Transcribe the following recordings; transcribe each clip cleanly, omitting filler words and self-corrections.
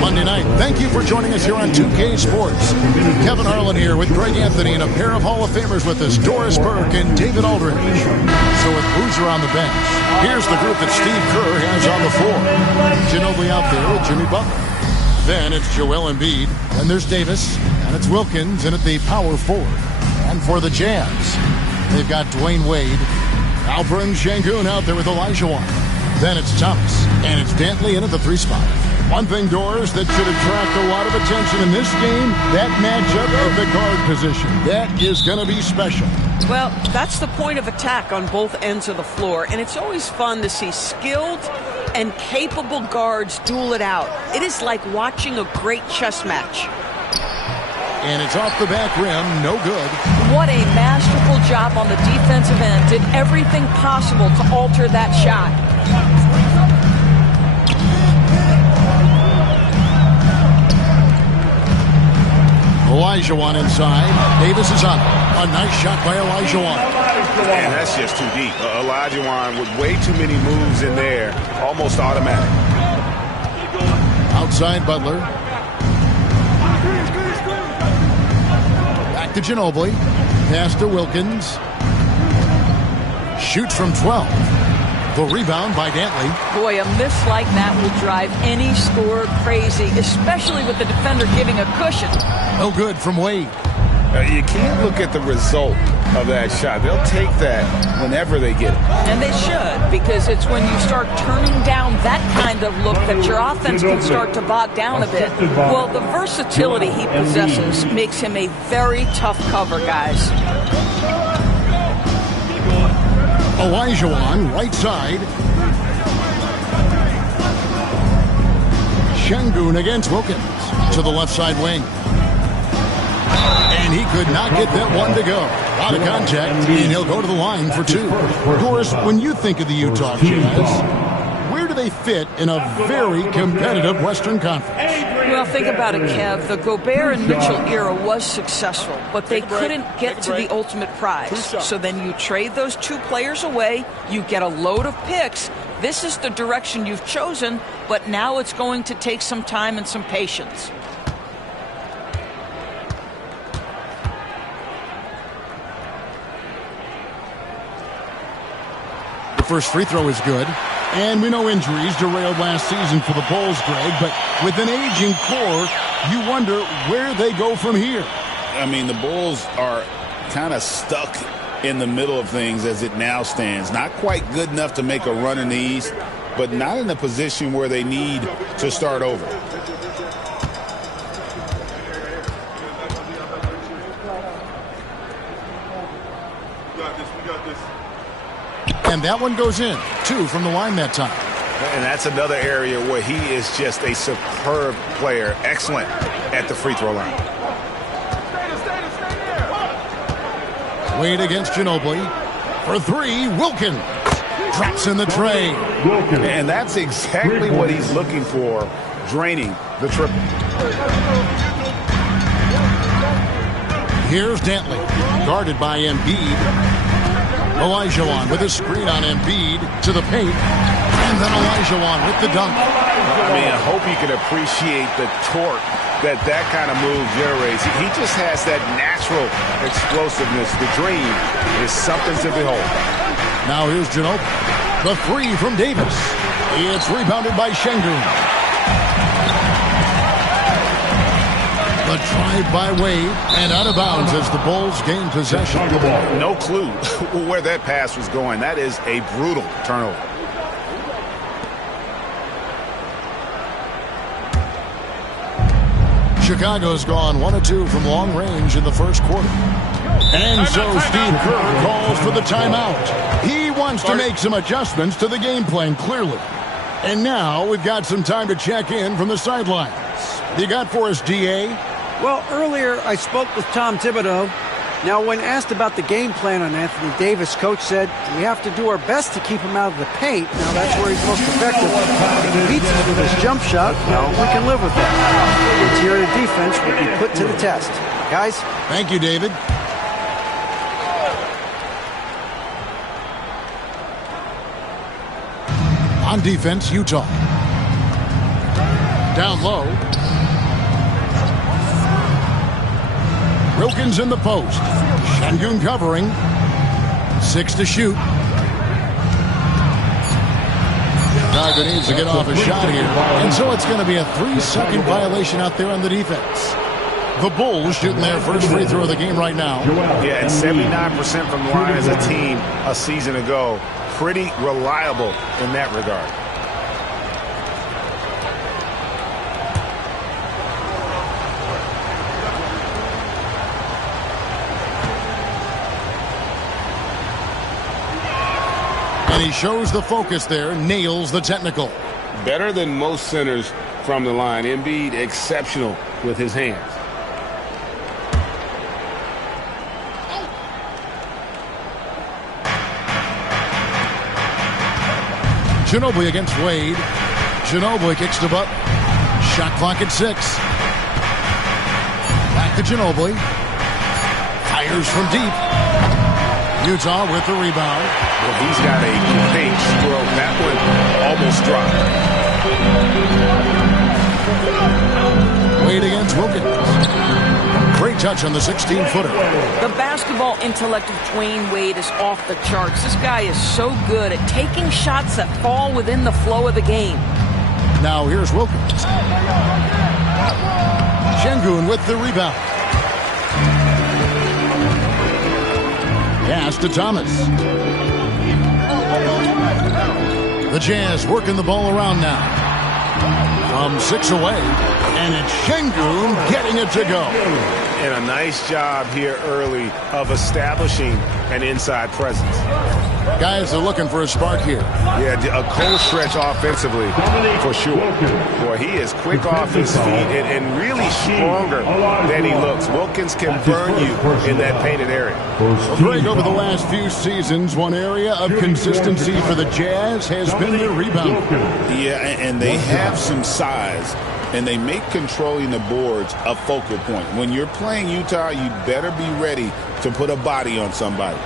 Monday night. Thank you for joining us here on 2K Sports. Kevin Harlan here with Greg Anthony and a pair of Hall of Famers with us, Doris Burke and David Aldridge. So with Boozer on the bench, here's the group that Steve Kerr has on the floor. Ginobili out there with Jimmy Butler. Then it's Joel Embiid, and there's Davis, and it's Wilkins in at the power forward. And for the Jazz, they've got Dwayne Wade, Alperen Şengün out there with Olajuwon. Then it's Thomas, and it's Dantley in at the 3 spot. One thing, Doris, that should attract a lot of attention in this game, that matchup at the guard position. That is going to be special. Well, that's the point of attack on both ends of the floor, and it's always fun to see skilled and capable guards duel it out. It is like watching a great chess match. And it's off the back rim, no good. What a masterful job on the defensive end. Did everything possible to alter that shot. Olajuwon inside. Davis is up. A nice shot by Olajuwon. Man, that's just too deep. Olajuwon with way too many moves in there. Almost automatic. Outside Butler. Back to Ginobili. Pass to Wilkins. Shoots from 12. The rebound by Dantley. Boy, a miss like that will drive any scorer crazy, especially with the defender giving a cushion. No good from Wade. You can't look at the result of that shot. They'll take that whenever they get it. And they should, because it's when you start turning down that kind of look that your offense can start to bog down a bit. Well, the versatility he possesses makes him a very tough cover, guys. Olajuwon, right side. Şengün against Wilkins to the left side wing. And he could not get that one to go. A lot of contact, and he'll go to the line for 2. Doris, when you think of the Utah Jazz, where do they fit in a very competitive Western Conference? Well, think about it, Kev. The Gobert and Mitchell era was successful, but they couldn't get to the ultimate prize. So then you trade those 2 players away, you get a load of picks. This is the direction you've chosen, but now it's going to take some time and some patience. The first free throw is good. And we know injuries derailed last season for the Bulls, Greg, but with an aging core, you wonder where they go from here. I mean, the Bulls are kind of stuck in the middle of things as it now stands. Not quite good enough to make a run in the East, but not in a position where they need to start over. And that one goes in. 2 from the line that time. And that's another area where he is just a superb player. Excellent at the free throw line. Wade against Ginobili. For 3, Wilkins. Drops in the tray. And that's exactly what he's looking for, draining the triple. Here's Dantley. Guarded by Embiid. Olajuwon with a screen on Embiid to the paint. And then Olajuwon with the dunk. I mean, I hope you can appreciate the torque that kind of move generates. He just has that natural explosiveness. The dream is something to behold. Now here's Ginobili. The 3 from Davis. It's rebounded by Şengün. The drive by Wade, and out of bounds as the Bulls gain possession. No clue where that pass was going. That is a brutal turnover. Chicago's gone 1 of 2 from long range in the first quarter. And so Steve Kerr calls for the timeout. He wants to make some adjustments to the game plan, clearly. And now we've got some time to check in from the sidelines. You got for us, D.A.? Well, earlier I spoke with Tom Thibodeau. Now, when asked about the game plan on Anthony Davis, Coach said, we have to do our best to keep him out of the paint. Now, that's where he's most effective. If he beats us with his jump shot, well, we can live with that. Interior defense will be put to the test. Guys? Thank you, David. On defense, Utah. Down low. Wilkins in the post. Şengün covering. 6 to shoot. Gardner needs to get off a shot here. And so it's going to be a 3-second violation out there on the defense. The Bulls shooting their first free throw of the game right now. Yeah, and 79% from the line as a team a season ago. Pretty reliable in that regard. And he shows the focus there, nails the technical. Better than most centers from the line. Embiid exceptional with his hands. Ginobili against Wade. Ginobili kicks to Butler. Shot clock at 6. Back to Ginobili. Fires from deep. Utah with the rebound. Well, he's got a great stroke. That one almost dropped. Wade against Wilkins. Great touch on the 16-footer. The basketball intellect of Dwayne Wade is off the charts. This guy is so good at taking shots that fall within the flow of the game. Now here's Wilkins. Şengün with the rebound. Pass to Thomas. The Jazz working the ball around now. From 6 away. And it's Şengün getting it to go. And a nice job here early of establishing an inside presence. Guys are looking for a spark here. Yeah, a cold stretch offensively for sure. Boy, he is quick off his feet and really stronger than he looks. Wilkins can burn you in that painted area. Greg, over the last few seasons, one area of consistency for the Jazz has been their rebound. Yeah, and they have some size, and they make controlling the boards a focal point. When you're playing Utah, you better be ready to put a body on somebody.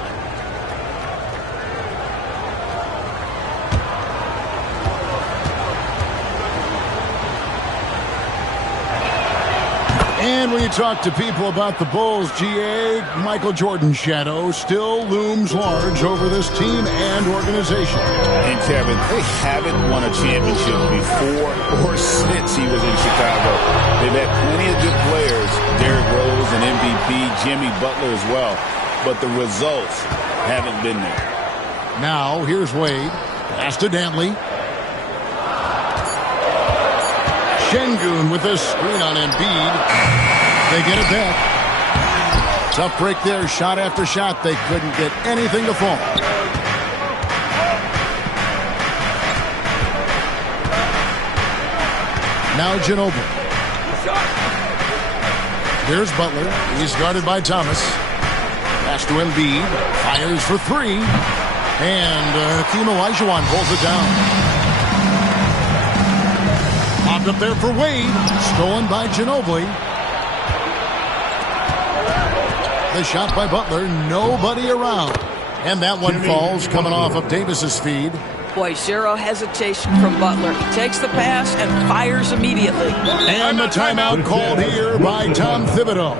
And when you talk to people about the Bulls, GA, Michael Jordan's shadow still looms large over this team and organization. And Kevin, they haven't won a championship before or since he was in Chicago. They've had plenty of good players, Derrick Rose and MVP, Jimmy Butler as well, but the results haven't been there. Now here's Wade. Pass to Dantley. Şengün with a screen on Embiid. They get it back. Tough break there. Shot after shot. They couldn't get anything to fall. Now Ginobili. Here's Butler. He's guarded by Thomas. Pass to Embiid. Fires for 3. And Hakeem Olajuwon pulls it down. Up there for Wade. Stolen by Ginobili. The shot by Butler. Nobody around. And that one falls coming off of Davis's feed. Boy, zero hesitation from Butler. He takes the pass and fires immediately. And the timeout called here by Tom Thibodeau.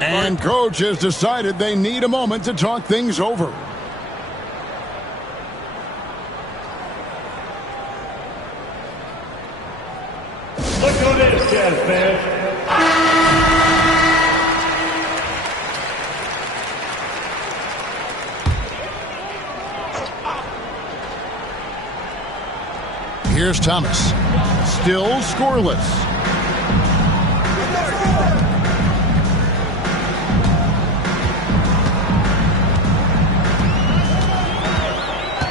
And coach has decided they need a moment to talk things over. Look on this, Jazz fans. Here's Thomas. Still scoreless.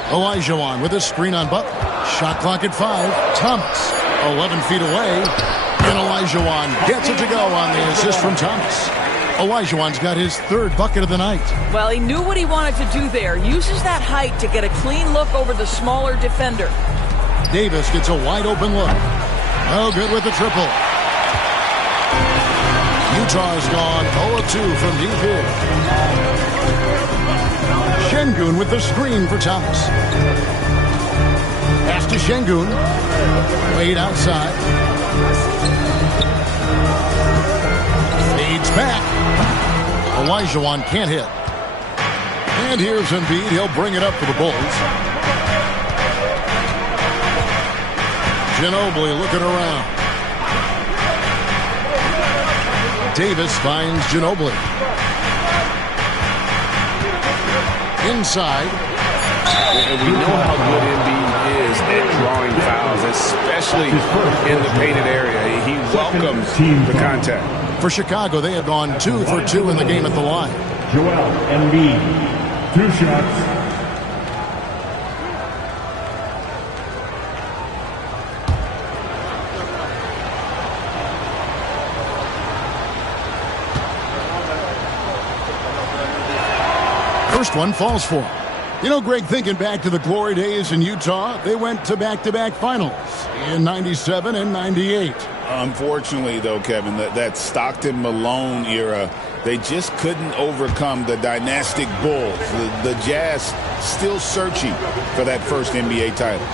Olajuwon with a screen on Butler. Shot clock at 5. Thomas 11 feet away. And Olajuwon gets it to go on the assist from Thomas. Olajuwon's got his 3rd bucket of the night. Well, he knew what he wanted to do there. Uses that height to get a clean look over the smaller defender. Davis gets a wide open look. No good with the triple. Utah's gone 0-2 from deep here. Şengün with the screen for Thomas. Pass to Şengün. Wade outside. Fades back. Olajuwon can't hit. And here's Embiid. He'll bring it up for the Bulls. Ginobili looking around. Davis finds Ginobili. Inside. And we know how good Embiid is at drawing fouls, especially in the painted area. He welcomes the contact. For Chicago, they have gone 2 for 2 in the game at the line. Joel Embiid, 2 shots. First one falls for him. You know, Greg, thinking back to the glory days in Utah, they went to back-to-back finals in 97 and 98. Unfortunately, though, Kevin, that Stockton-Malone era, they just couldn't overcome the dynastic Bulls. The Jazz still searching for that first NBA title.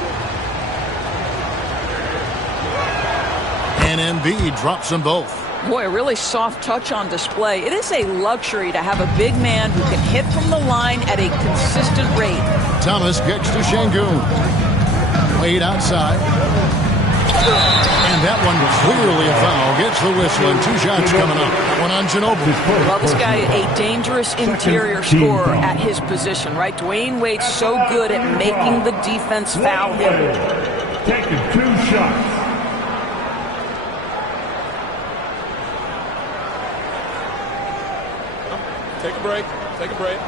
And Embiid drops them both. Boy, a really soft touch on display. It is a luxury to have a big man who can hit from the line at a consistent rate. Thomas gets to Şengün. Wade outside. And that one clearly a foul. Gets the whistle and 2 shots coming up. One on Ginobili. Well, this guy, a dangerous interior scorer at his position, right? Dwayne Wade's so good at making the defense foul him. Taking 2 shots. Take a break. Take a break.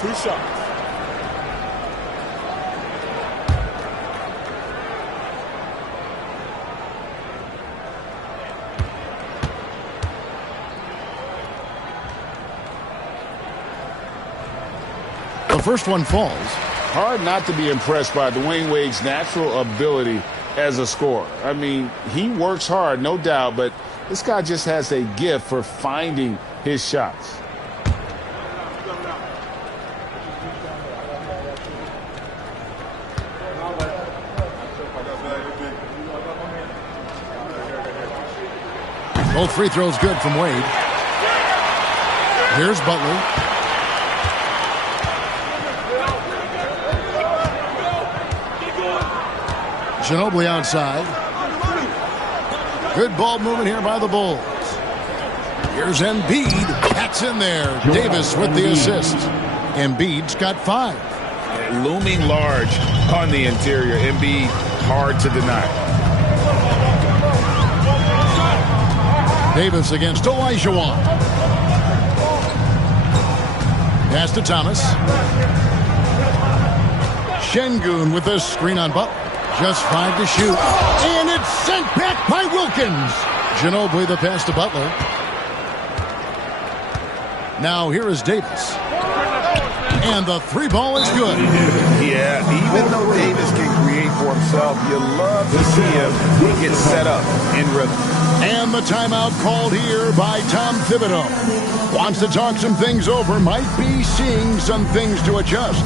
2 shots. The first one falls. Hard not to be impressed by Dwayne Wade's natural ability as a scorer. I mean, he works hard, no doubt, but this guy just has a gift for finding his shots. Both free throws good from Wade. Here's Butler. Ginobili outside. Good ball movement here by the Bulls. Here's Embiid. That's in there. Davis with the assist. Embiid's got 5. Looming large on the interior. Embiid, hard to deny. Davis against Olajuwon. Pass to Thomas. Şengün with the screen on Butler. Just 5 to shoot. And it's sent back by Wilkins. Ginobili the pass to Butler. Now here is Davis. And the 3 ball is good. Yeah, even though Davis can create for himself, you love to see him get set up in rhythm. And the timeout called here by Tom Thibodeau. Wants to talk some things over, might be seeing some things to adjust.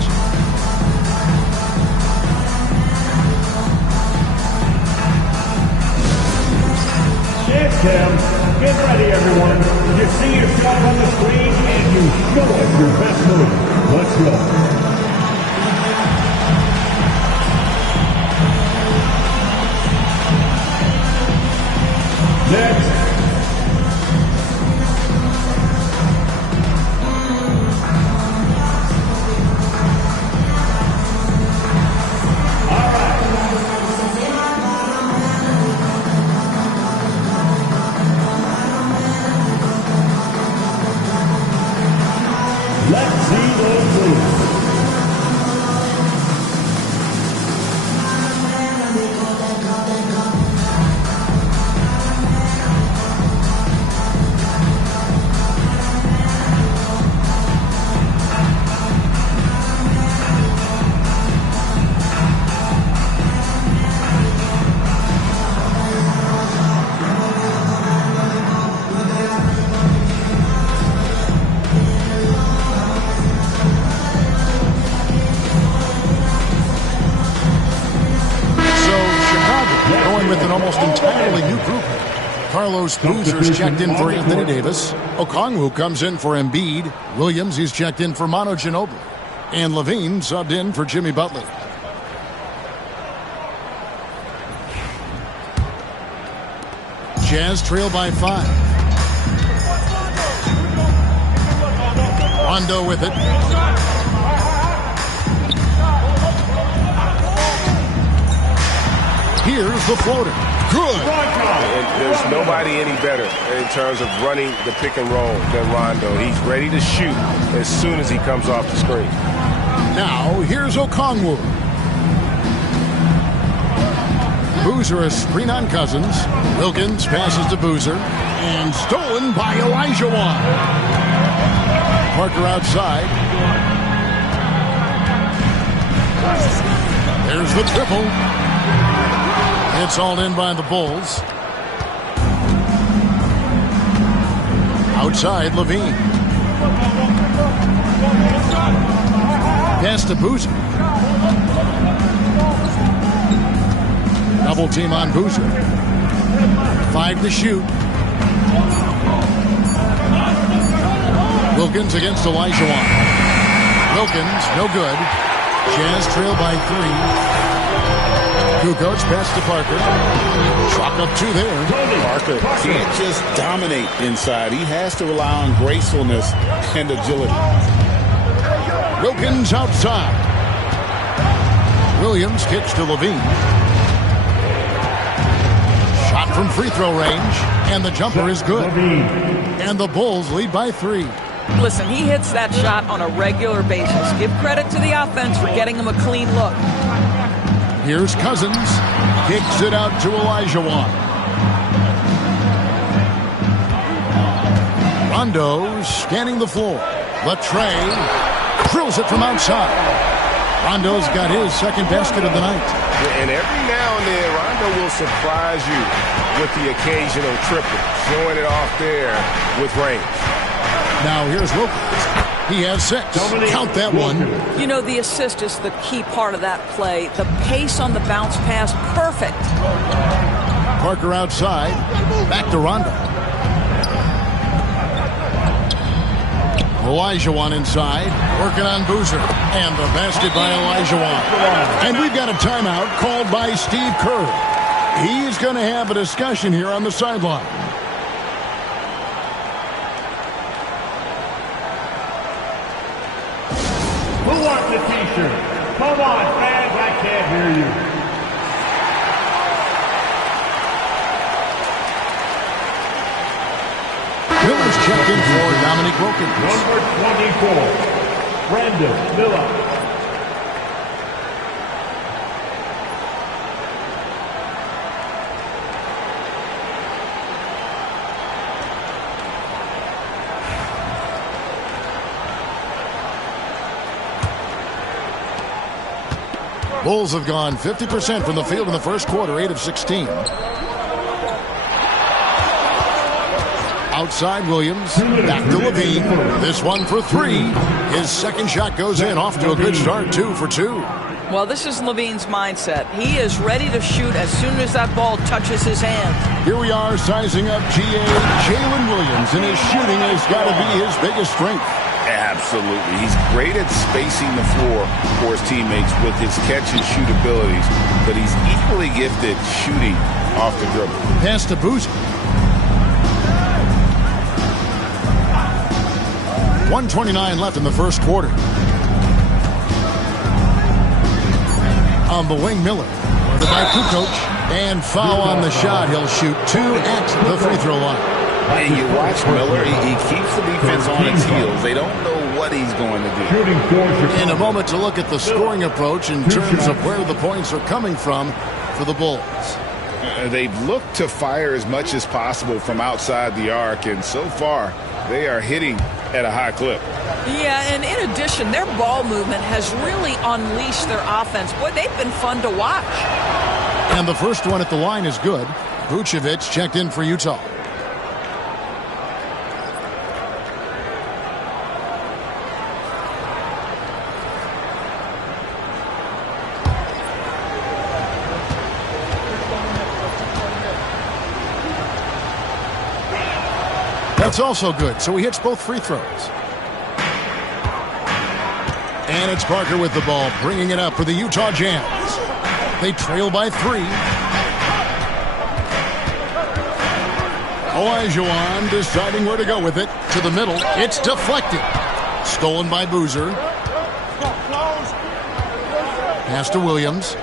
Chance cam. Get ready, everyone. You see yourself on the screen and you show us your best move. Let's go. Next. All right. Let's see those moves. Carlos Boozer's checked in for Anthony Davis. Okongwu comes in for Embiid. Williams is checked in for Manu Ginobili. And Levine subbed in for Jimmy Butler. Jazz trail by 5. Rondo with it. Here's the floater. Good. And there's nobody any better in terms of running the pick and roll than Rondo. He's ready to shoot as soon as he comes off the screen. Now, here's Okongwu. Boozer a screen on Cousins. Wilkins passes to Boozer. And stolen by Olajuwon. Parker outside. There's the triple. It's all in by the Bulls. Outside, Levine. Pass to Boozer. Double team on Boozer. 5 to shoot. Wilkins against Olajuwon. Wilkins, no good. Jazz trail by 3. Kukoc pass to Parker. Chalk up 2 there. Parker can't just dominate inside. He has to rely on gracefulness and agility. Wilkins outside. Williams kicks to Levine. Shot from free throw range. And the jumper is good. And the Bulls lead by 3. Listen, he hits that shot on a regular basis. Give credit to the offense for getting him a clean look. Here's Cousins. Kicks it out to Olajuwon. Rondo scanning the floor. Latrey drills it from outside. Rondo's got his second basket of the night. And every now and then, Rondo will surprise you with the occasional triple, showing it off there with range. Now here's Wilkins. He has 6. Count that one. You know, the assist is the key part of that play. The pace on the bounce pass, perfect. Parker outside. Back to Rondo. Olajuwon inside. Working on Boozer. And the basket by Olajuwon. And we've got a timeout called by Steve Kerr. He's going to have a discussion here on the sideline. Who wants a t-shirt? Come on, fans, I can't hear you. Miller's checked in for Dominique Wilkins. Number 24, Brandon Miller. Bulls have gone 50% from the field in the first quarter, 8 of 16. Outside Williams, back to Levine. This one for 3. His second shot goes in, off to a good start, 2 for 2. Well, this is Levine's mindset. He is ready to shoot as soon as that ball touches his hand. Here we are sizing up GA Jalen Williams, and his shooting has got to be his biggest strength. Absolutely. He's great at spacing the floor for his teammates with his catch and shoot abilities, but he's equally gifted shooting off the dribble. Pass to Boozer. 1:29 left in the first quarter. On the wing, Miller. Ordered by Kukoc. And foul on the shot. He'll shoot 2 at the free throw line. And you watch Miller, he keeps the defense on its heels. They don't know what he's going to do. In a moment to look at the scoring approach in terms of where the points are coming from for the Bulls. They've looked to fire as much as possible from outside the arc, and so far they are hitting at a high clip. Yeah, and in addition, their ball movement has really unleashed their offense. Boy, they've been fun to watch. And the first one at the line is good. Vucevic checked in for Utah. That's also good, so he hits both free throws. And it's Parker with the ball, bringing it up for the Utah Jazz. They trail by 3. Olajuwon deciding where to go with it. To the middle. It's deflected. Stolen by Boozer. Pass to Williams.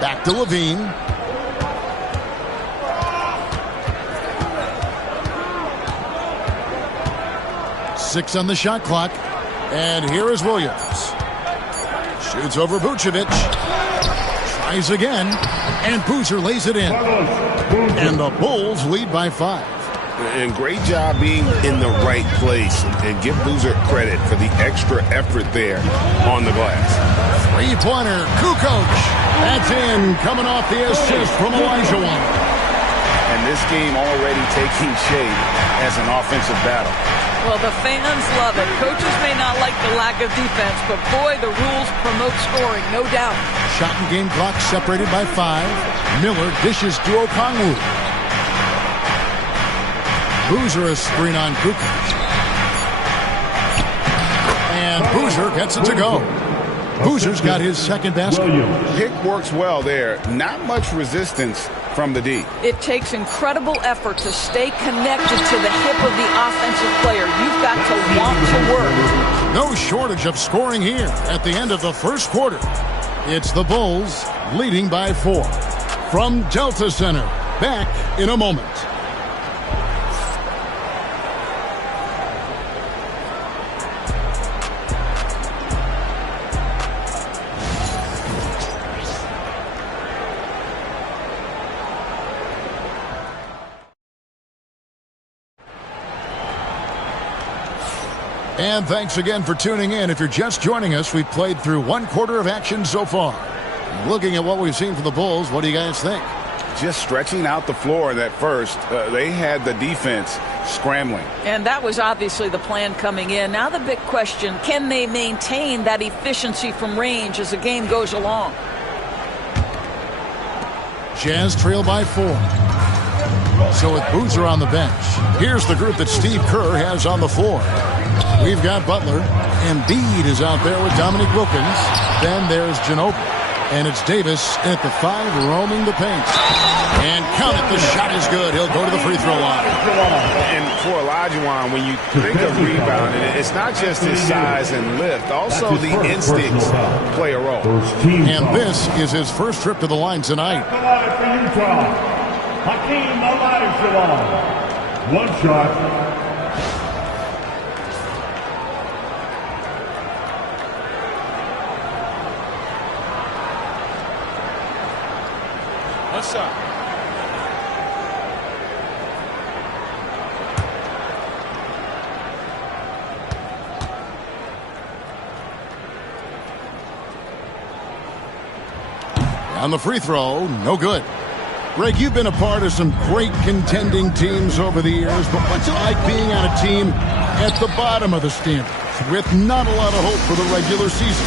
Back to Levine. Six on the shot clock. And here is Williams. Shoots over Vucevic. Tries again. And Boozer lays it in. And the Bulls lead by 5. And great job being in the right place. And give Boozer credit for the extra effort there on the glass. Three-pointer, Kukoc. That's in, coming off the assist from Olajuwon. And this game already taking shape as an offensive battle. Well, the fans love it. Coaches may not like the lack of defense, but boy, the rules promote scoring, no doubt. Shot and game clock separated by 5. Miller dishes to Okongwu. Boozer a screen on Kukoc. And Boozer gets it to go. Boozer's got his second basket. Pick works well there. Not much resistance from the D. It takes incredible effort to stay connected to the hip of the offensive player. You've got to want to work. No shortage of scoring here at the end of the first quarter. It's the Bulls leading by 4. From Delta Center, back in a moment. And thanks again for tuning in. If you're just joining us, we've played through 1 quarter of action so far. Looking at what we've seen from the Bulls, what do you guys think? Just stretching out the floor in that first. They had the defense scrambling. And that was obviously the plan coming in. Now the big question, can they maintain that efficiency from range as the game goes along? Jazz trail by 4. So with Boozer on the bench, here's the group that Steve Kerr has on the floor. We've got Butler. Embiid is out there with Dominique Wilkins. Then there's Ginobili. And it's Davis at the 5 roaming the paint. And count it, the shot is good. He'll go to the free throw line. And for Olajuwon, when you think of rebounding, it's not just his size and lift. Also the instincts play a role. And this is his first trip to the line tonight. Hakeem Olajuwon. 1 shot. On the free throw, no good. Greg, you've been a part of some great contending teams over the years, but what's it like being on a team at the bottom of the standings with not a lot of hope for the regular season?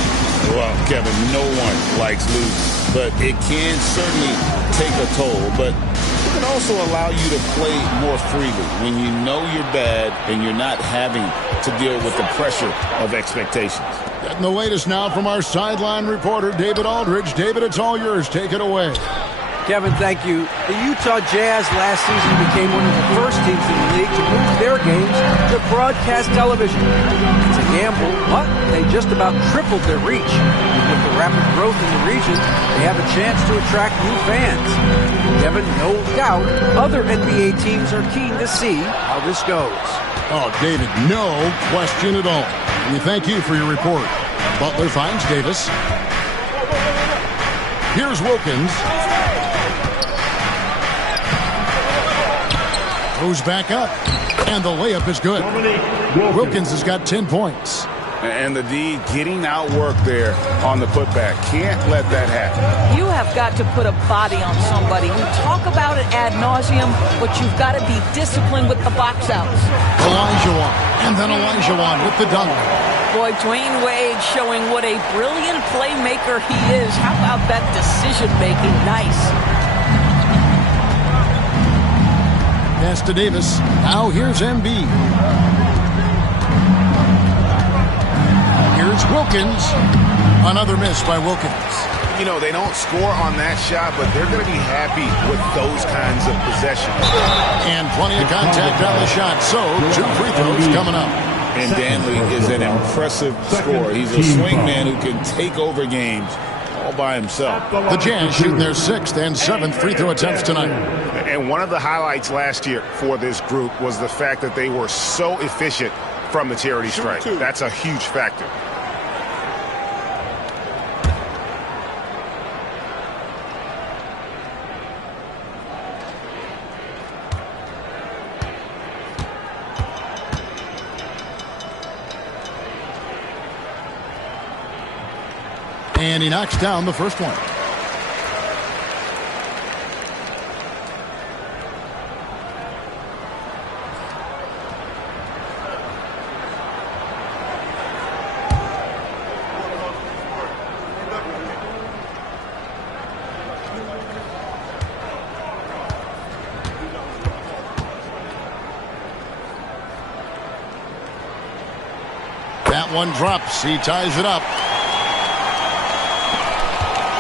Well, Kevin, no one likes losing, but it can certainly take a toll. But it can also allow you to play more freely when you know you're bad and you're not having to deal with the pressure of expectations. Getting the latest now from our sideline reporter, David Aldridge. David, it's all yours. Take it away. Kevin, thank you. The Utah Jazz last season became one of the first teams in the league to move their games to broadcast television. It's a gamble, but they just about tripled their reach. With the rapid growth in the region, they have a chance to attract new fans. Kevin, no doubt, other NBA teams are keen to see how this goes. Oh, David, no question at all. And we thank you for your report. Butler finds Davis. Here's Wilkins. Goes back up, and the layup is good. Wilkins has got 10 points. And the D getting outworked there on the putback. Can't let that happen. You have got to put a body on somebody. We talk about it ad nauseum, but you've got to be disciplined with the box outs. Olajuwon, and then Olajuwon with the dunk. Boy, Dwayne Wade showing what a brilliant playmaker he is. How about that decision-making? Nice. pass to Davis. Now here's MB. Here's Wilkins. Another miss by Wilkins. You know, they don't score on that shot, but they're going to be happy with those kinds of possessions. And plenty of contact on the shot, so 2 free throws coming up. And Danley is an impressive scorer. He's a swing man who can take over games all by himself. The Jazz shooting their 6th and 7th free throw attempts tonight. And one of the highlights last year for this group was the fact that they were so efficient from the charity stripe. That's a huge factor. And he knocks down the first one. That one drops. He ties it up.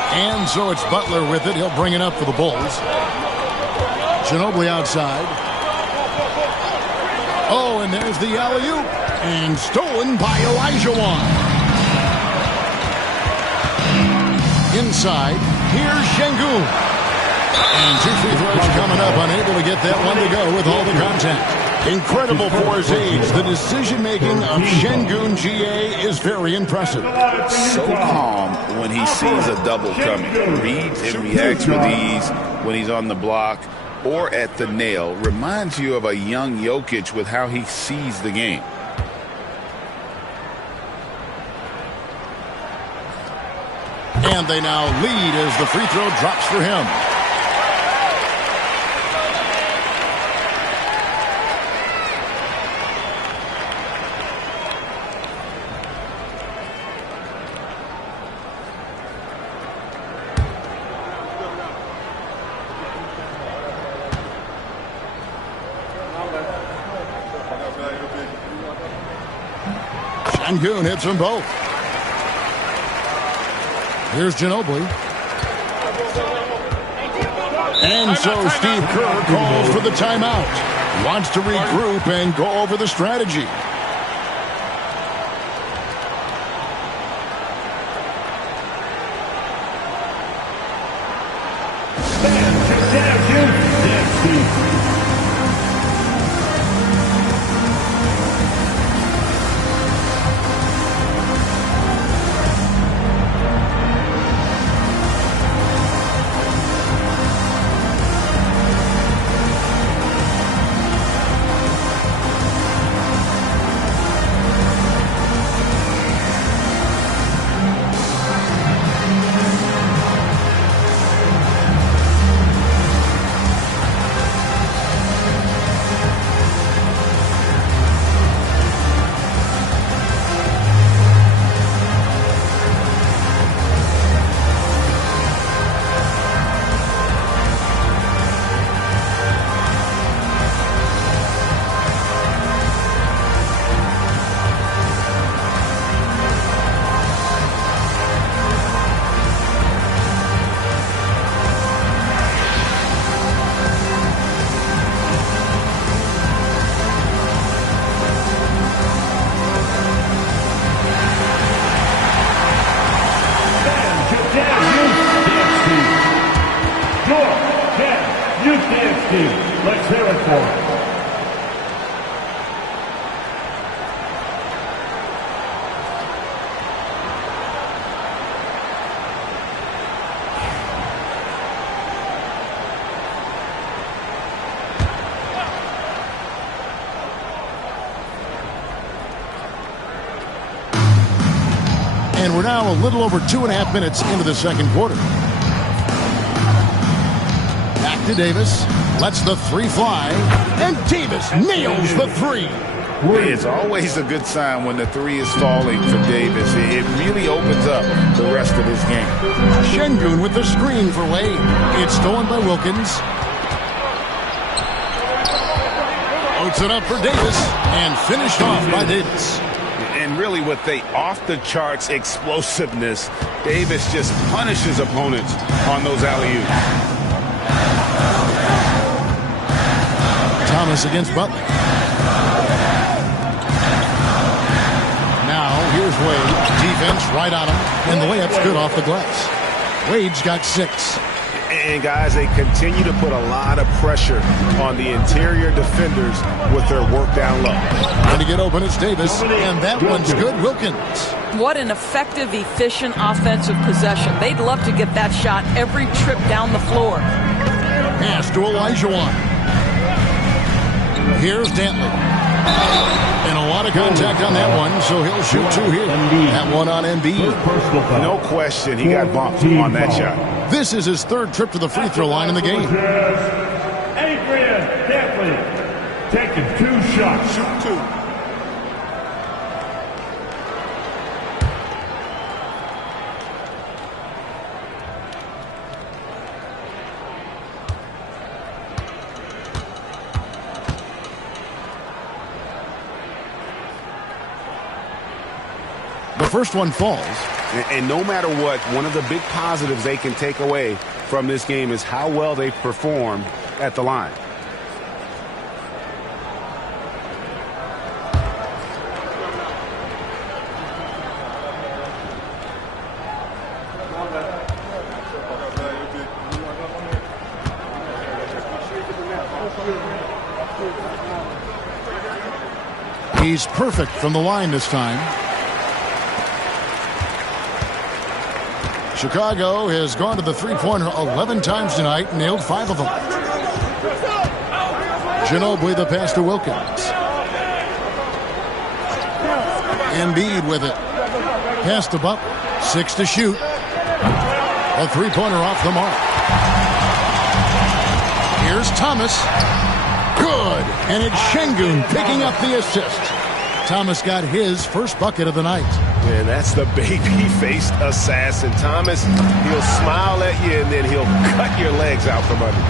And so it's Butler with it. He'll bring it up for the Bulls. Ginobili outside. Oh, and there's the alley-oop. And stolen by Olajuwon. Inside, here's Şengün. And 2 free throws coming up. Unable to get that one to go with all the contact. Incredible for his age. The decision-making of Şengün GA is very impressive. So calm when he sees a double coming. Reads and reacts with ease when he's on the block or at the nail. Reminds you of a young Jokic with how he sees the game. And they now lead as the free throw drops for him. Şengün hits them both. Here's Ginobili. And so Steve Kerr calls for the timeout. Wants to regroup and go over the strategy. Let's hear it for him. And we're now a little over 2.5 minutes into the second quarter. Back to Davis. Lets the three fly. And Davis nails the three. It's always a good sign when the three is falling for Davis. It really opens up the rest of his game. Şengün with the screen for Wade. It's stolen by Wilkins. Puts it up for Davis and finished off by Davis. And really with the off-the-charts explosiveness, Davis just punishes opponents on those alley-oops. Thomas against Butler. Now here's Wade. Defense right on him. And the layup's good off the glass. Wade's got 6. And guys, they continue to put a lot of pressure on the interior defenders with their work down low. Trying to get open, it's Davis, and that one's good. Wilkins. What an effective, efficient offensive possession. They'd love to get that shot every trip down the floor. Pass to Olajuwon. Here's Dantley. And a lot of contact on that one, so he'll shoot 2 here. That one on Embiid. No question, he got bumped on that shot. This is his 3rd trip to the free throw line in the game. Adrian Dantley taking 2 shots. Shoot 2. The first one falls. And no matter what, one of the big positives they can take away from this game is how well they performed at the line. He's perfect from the line this time. Chicago has gone to the three-pointer 11 times tonight, nailed 5 of them. Ginobili the pass to Wilkins. Embiid with it. Pass to Butler. 6 to shoot. A three-pointer off the mark. Here's Thomas. Good. And it's Şengün picking up the assist. Thomas got his first bucket of the night. Man, that's the baby-faced assassin. Thomas, he'll smile at you and then he'll cut your legs out from under.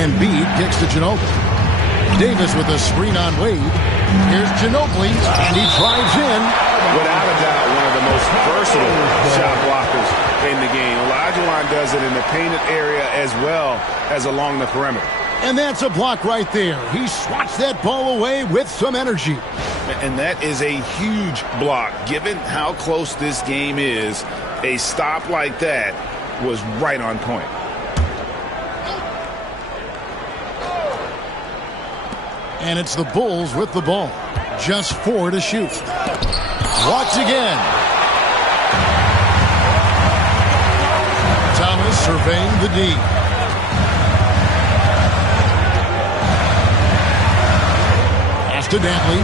Embiid kicks to Ginobili. Davis with a screen on Wade. Here's Ginobili, and he drives in. Without a doubt, one of the most versatile shot blockers in the game. Olajuwon does it in the painted area as well as along the perimeter. And that's a block right there. He swats that ball away with some energy. And that is a huge block. Given how close this game is, a stop like that was right on point. And it's the Bulls with the ball. Just 4 to shoot. Watch again. Thomas surveying the D. Pass to Dantley.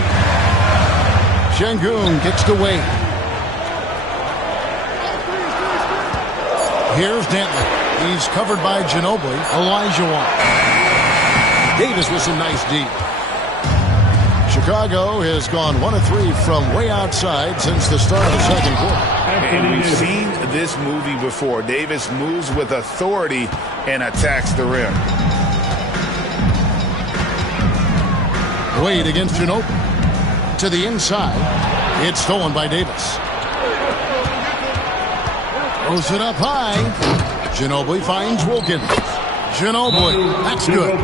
Şengün kicks to Wade. Here's Dantley. He's covered by Ginobili. Olajuwon. Davis with some nice D. Chicago has gone 1 of 3 from way outside since the start of the second quarter. And we've seen this movie before. Davis moves with authority and attacks the rim. Wade against Ginobili. To the inside. It's stolen by Davis. Throws it up high. Ginobili finds Wilkins. Ginobili. That's good.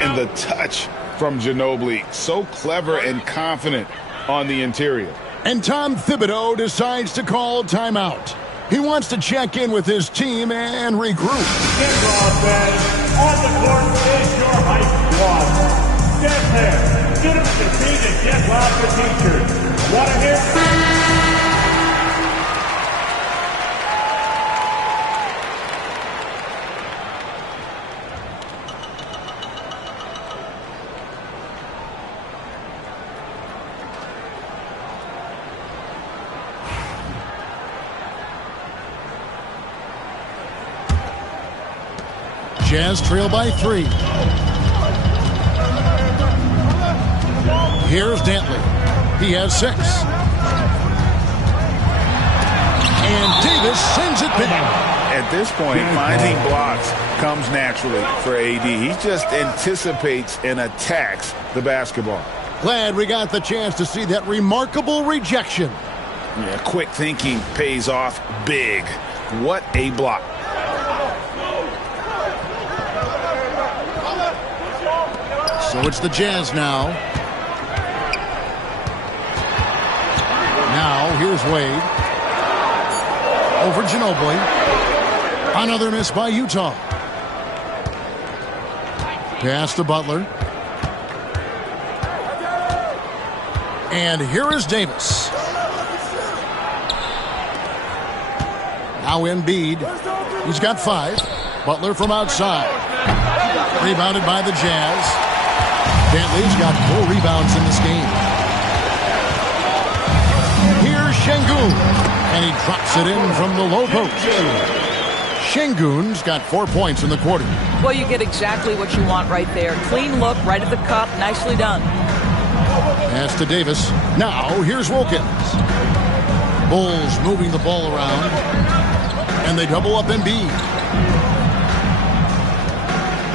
And the touch from Ginobili. So clever and confident on the interior. And Tom Thibodeau decides to call timeout. He wants to check in with his team and regroup. Kickoff says, on the court is your hype squad. Stand there. Get up to the seat and get loud for teachers. Want to hear? Jazz trail by 3. Here's Dantley. He has 6. And Davis sends it back. At this point, finding blocks comes naturally for AD. He just anticipates and attacks the basketball. Glad we got the chance to see that remarkable rejection. Yeah, quick thinking pays off big. What a block. So it's the Jazz now. Now here's Wade. Over Ginobili. Another miss by Utah. Pass to Butler. And here is Davis. Now Embiid. He's got 5. Butler from outside. Rebounded by the Jazz. Bentley's got 4 rebounds in this game. Here's Şengün. And he drops it in from the low post. Şengün's got 4 points in the quarter. Well, you get exactly what you want right there. Clean look, right at the cup. Nicely done. Pass to Davis. Now, here's Wilkins. Bulls moving the ball around. And they double up Embiid.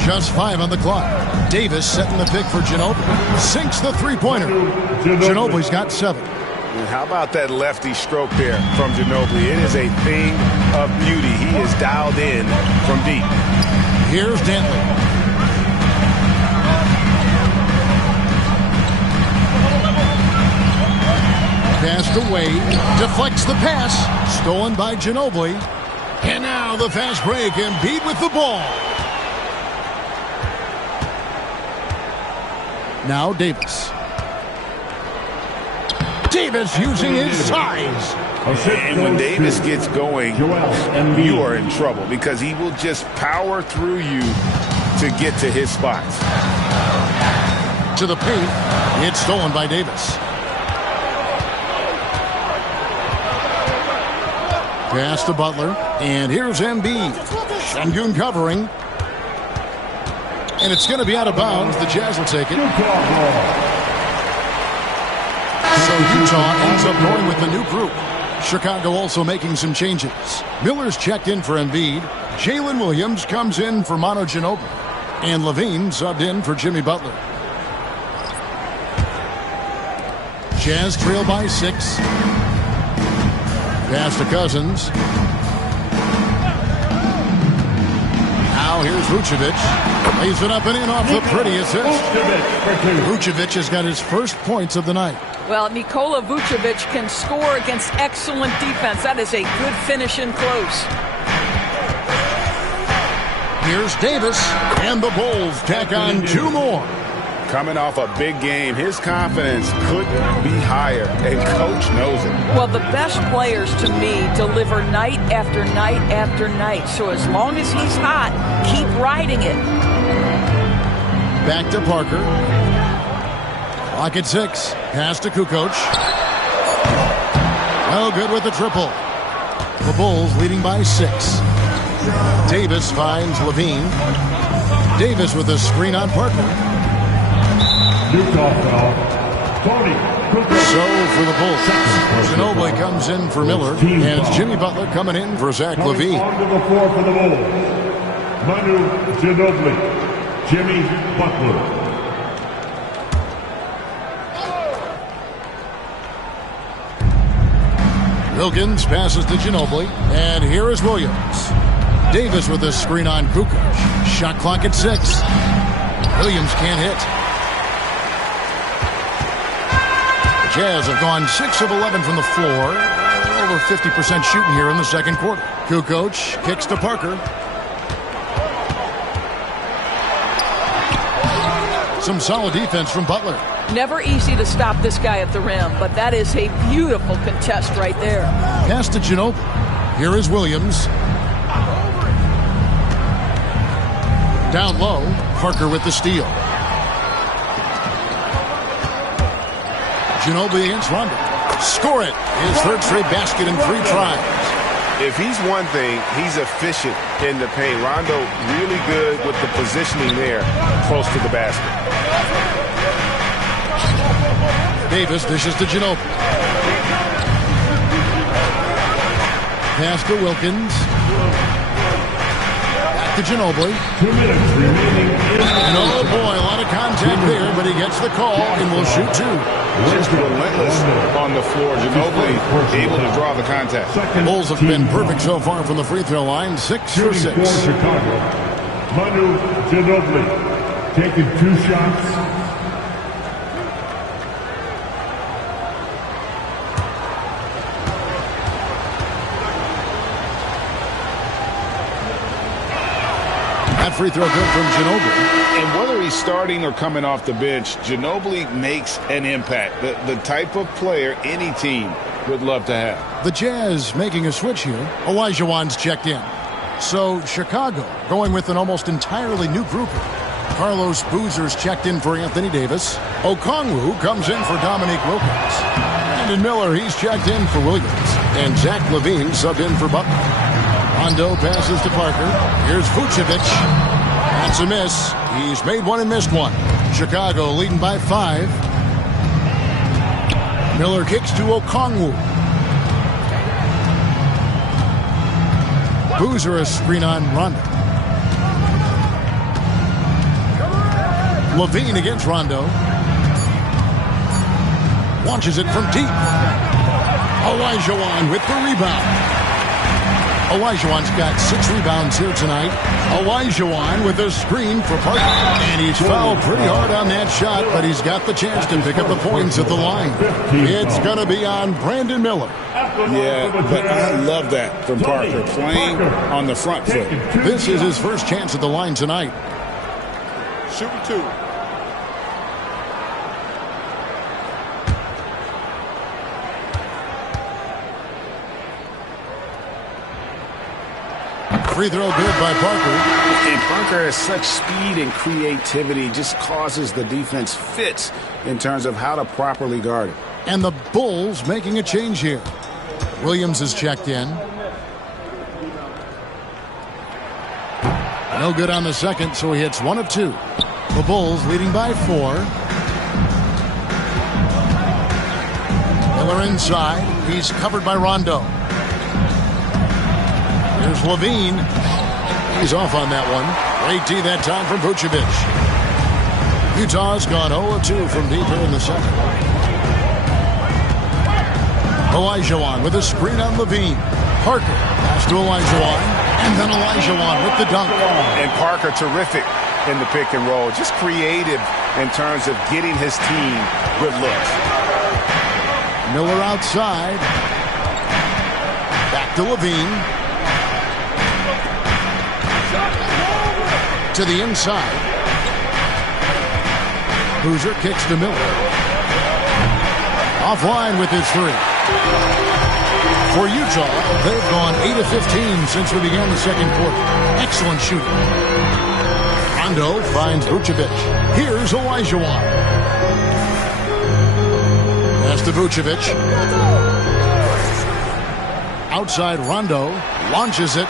Just 5 on the clock. Davis setting the pick for Ginobili. Sinks the three-pointer. Ginobili's got 7. And how about that lefty stroke there from Ginobili? It is a thing of beauty. He is dialed in from deep. Here's Dantley. Pass to Wade. Deflects the pass. Stolen by Ginobili. And now the fast break. Embiid with the ball. Now Davis. Davis using his size. And when Davis gets going, you are in trouble because he will just power through you to get to his spots. To the paint. It's stolen by Davis. Pass to Butler. And here's Embiid. Şengün covering. And it's going to be out of bounds. The Jazz will take it. So Utah ends up going with the new group. Chicago also making some changes. Miller's checked in for Embiid. Jalen Williams comes in for Manu Ginobili. And Levine subbed in for Jimmy Butler. Jazz trail by 6. Pass to Cousins. Now here's Vucevic. Lays it up and in off the pretty assist. Vucevic has got his first points of the night. Well, Nikola Vucevic can score against excellent defense. That is a good finish in close. Here's Davis, and the Bulls tack on 2 more. Coming off a big game, his confidence couldn't be higher, and Coach knows it. Well, the best players, to me, deliver night after night after night. So as long as he's hot, keep riding it. Back to Parker. Clock at 6. Pass to Kukoc. No good with the triple. The Bulls leading by 6. Davis finds Levine. Davis with a screen on Parker. So for the Bulls, Ginobili comes in for Miller, and it's Jimmy Butler coming in for Zach LaVine. On to the floor for the Bulls. Manu Ginobili, Jimmy Butler. Wilkins passes to Ginobili, and here is Williams. Davis with a screen on Kukoc. Shot clock at 6. Williams can't hit. Jazz have gone 6 of 11 from the floor. Over 50% shooting here in the second quarter. Kukoc kicks to Parker. Some solid defense from Butler. Never easy to stop this guy at the rim, but that is a beautiful contest right there. Pass to Ginobili. Here is Williams. Down low, Parker with the steal. Ginobili against Rondo. Score it. His third straight basket in 3 tries. If he's one thing, he's efficient in the paint. Rondo really good with the positioning there close to the basket. Davis dishes to Ginobili. Pass to Wilkins. to Ginobili. 2 minutes remaining. And oh boy, a lot of contact there, but he gets the call and will shoot 2. Just relentless on the floor. Ginobili able to draw the contact. Bulls have been perfect so far from the free throw line, 6 for 6. For Chicago, Manu Ginobili taking 2 shots. That free throw good from Ginobili. And whether he's starting or coming off the bench, Ginobili makes an impact. The type of player any team would love to have. The Jazz making a switch here. Olajuwon's checked in. So Chicago going with an almost entirely new group. Carlos Boozer's checked in for Anthony Davis. Okongwu comes in for Dominique Wilkins. Brandon Miller, he's checked in for Williams. And Zach LaVine subbed in for Butler. Rondo passes to Parker. Here's Vucevic. That's a miss. He's made one and missed one. Chicago leading by 5. Miller kicks to Okongwu. Boozer a screen on Rondo. LaVine against Rondo. Launches it from deep. Olajuwon with the rebound. Olajuwon's got 6 rebounds here tonight. Olajuwon with a screen for Parker. And he's fouled pretty hard on that shot, but he's got the chance to pick up the points at the line. It's going to be on Brandon Miller. Yeah, but I love that from Parker, playing on the front foot. This is his first chance at the line tonight. Shooting 2. Free throw good by Parker. And Parker has such speed and creativity, just causes the defense fits in terms of how to properly guard it. And the Bulls making a change here. Williams is checked in. No good on the second, so he hits 1 of 2. The Bulls leading by 4. Miller inside. He's covered by Rondo. Here's LaVine. He's off on that one. Great D that time from Vucevic. Utah's gone 0 of 2 from deep here in the second. Olajuwon with a screen on LaVine. Parker pass to Olajuwon. And then Olajuwon with the dunk. And Parker terrific in the pick and roll. Just creative in terms of getting his team good looks. Miller outside. Back to LaVine. To the inside. Boozer kicks to Miller. Offline with his 3. For Utah, they've gone 8 of 15 since we began the second quarter. Excellent shooting. Rondo finds Vucevic. Here's Olajuwon. Pass to Vucevic. Outside Rondo. Launches it.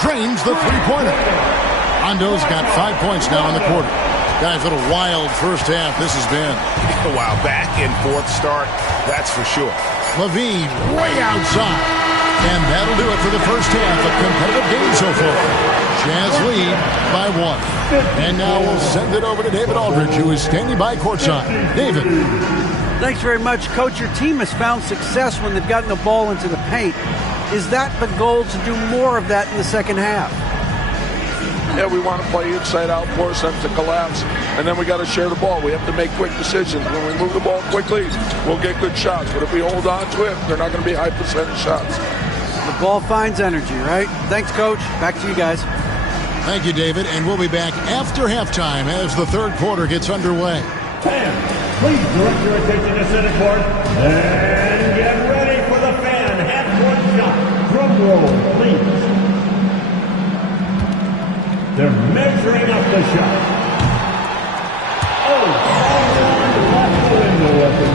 Drains the 3-pointer. Rondo's got 5 points now in the quarter. Guys, what a wild first half this has been. Wow, back and forth start, that's for sure. LaVine way outside. And that'll do it for the first half. A competitive game so far. Jazz lead by 1. And now we'll send it over to David Aldridge, who is standing by courtside. David. Thanks very much, Coach. Your team has found success when they've gotten the ball into the paint. Is that the goal, to do more of that in the second half? Yeah, we want to play inside out, force them to collapse, and then we got to share the ball. We have to make quick decisions. When we move the ball quickly, we'll get good shots. But if we hold on to it, they're not going to be high percentage shots. The ball finds energy, right? Thanks, Coach. Back to you guys. Thank you, David. And we'll be back after halftime as the third quarter gets underway. Fans, please direct your attention to center court and get ready for the fan half-court shot. Drum roll, please. They're measuring up the shot. Oh, that's the window open.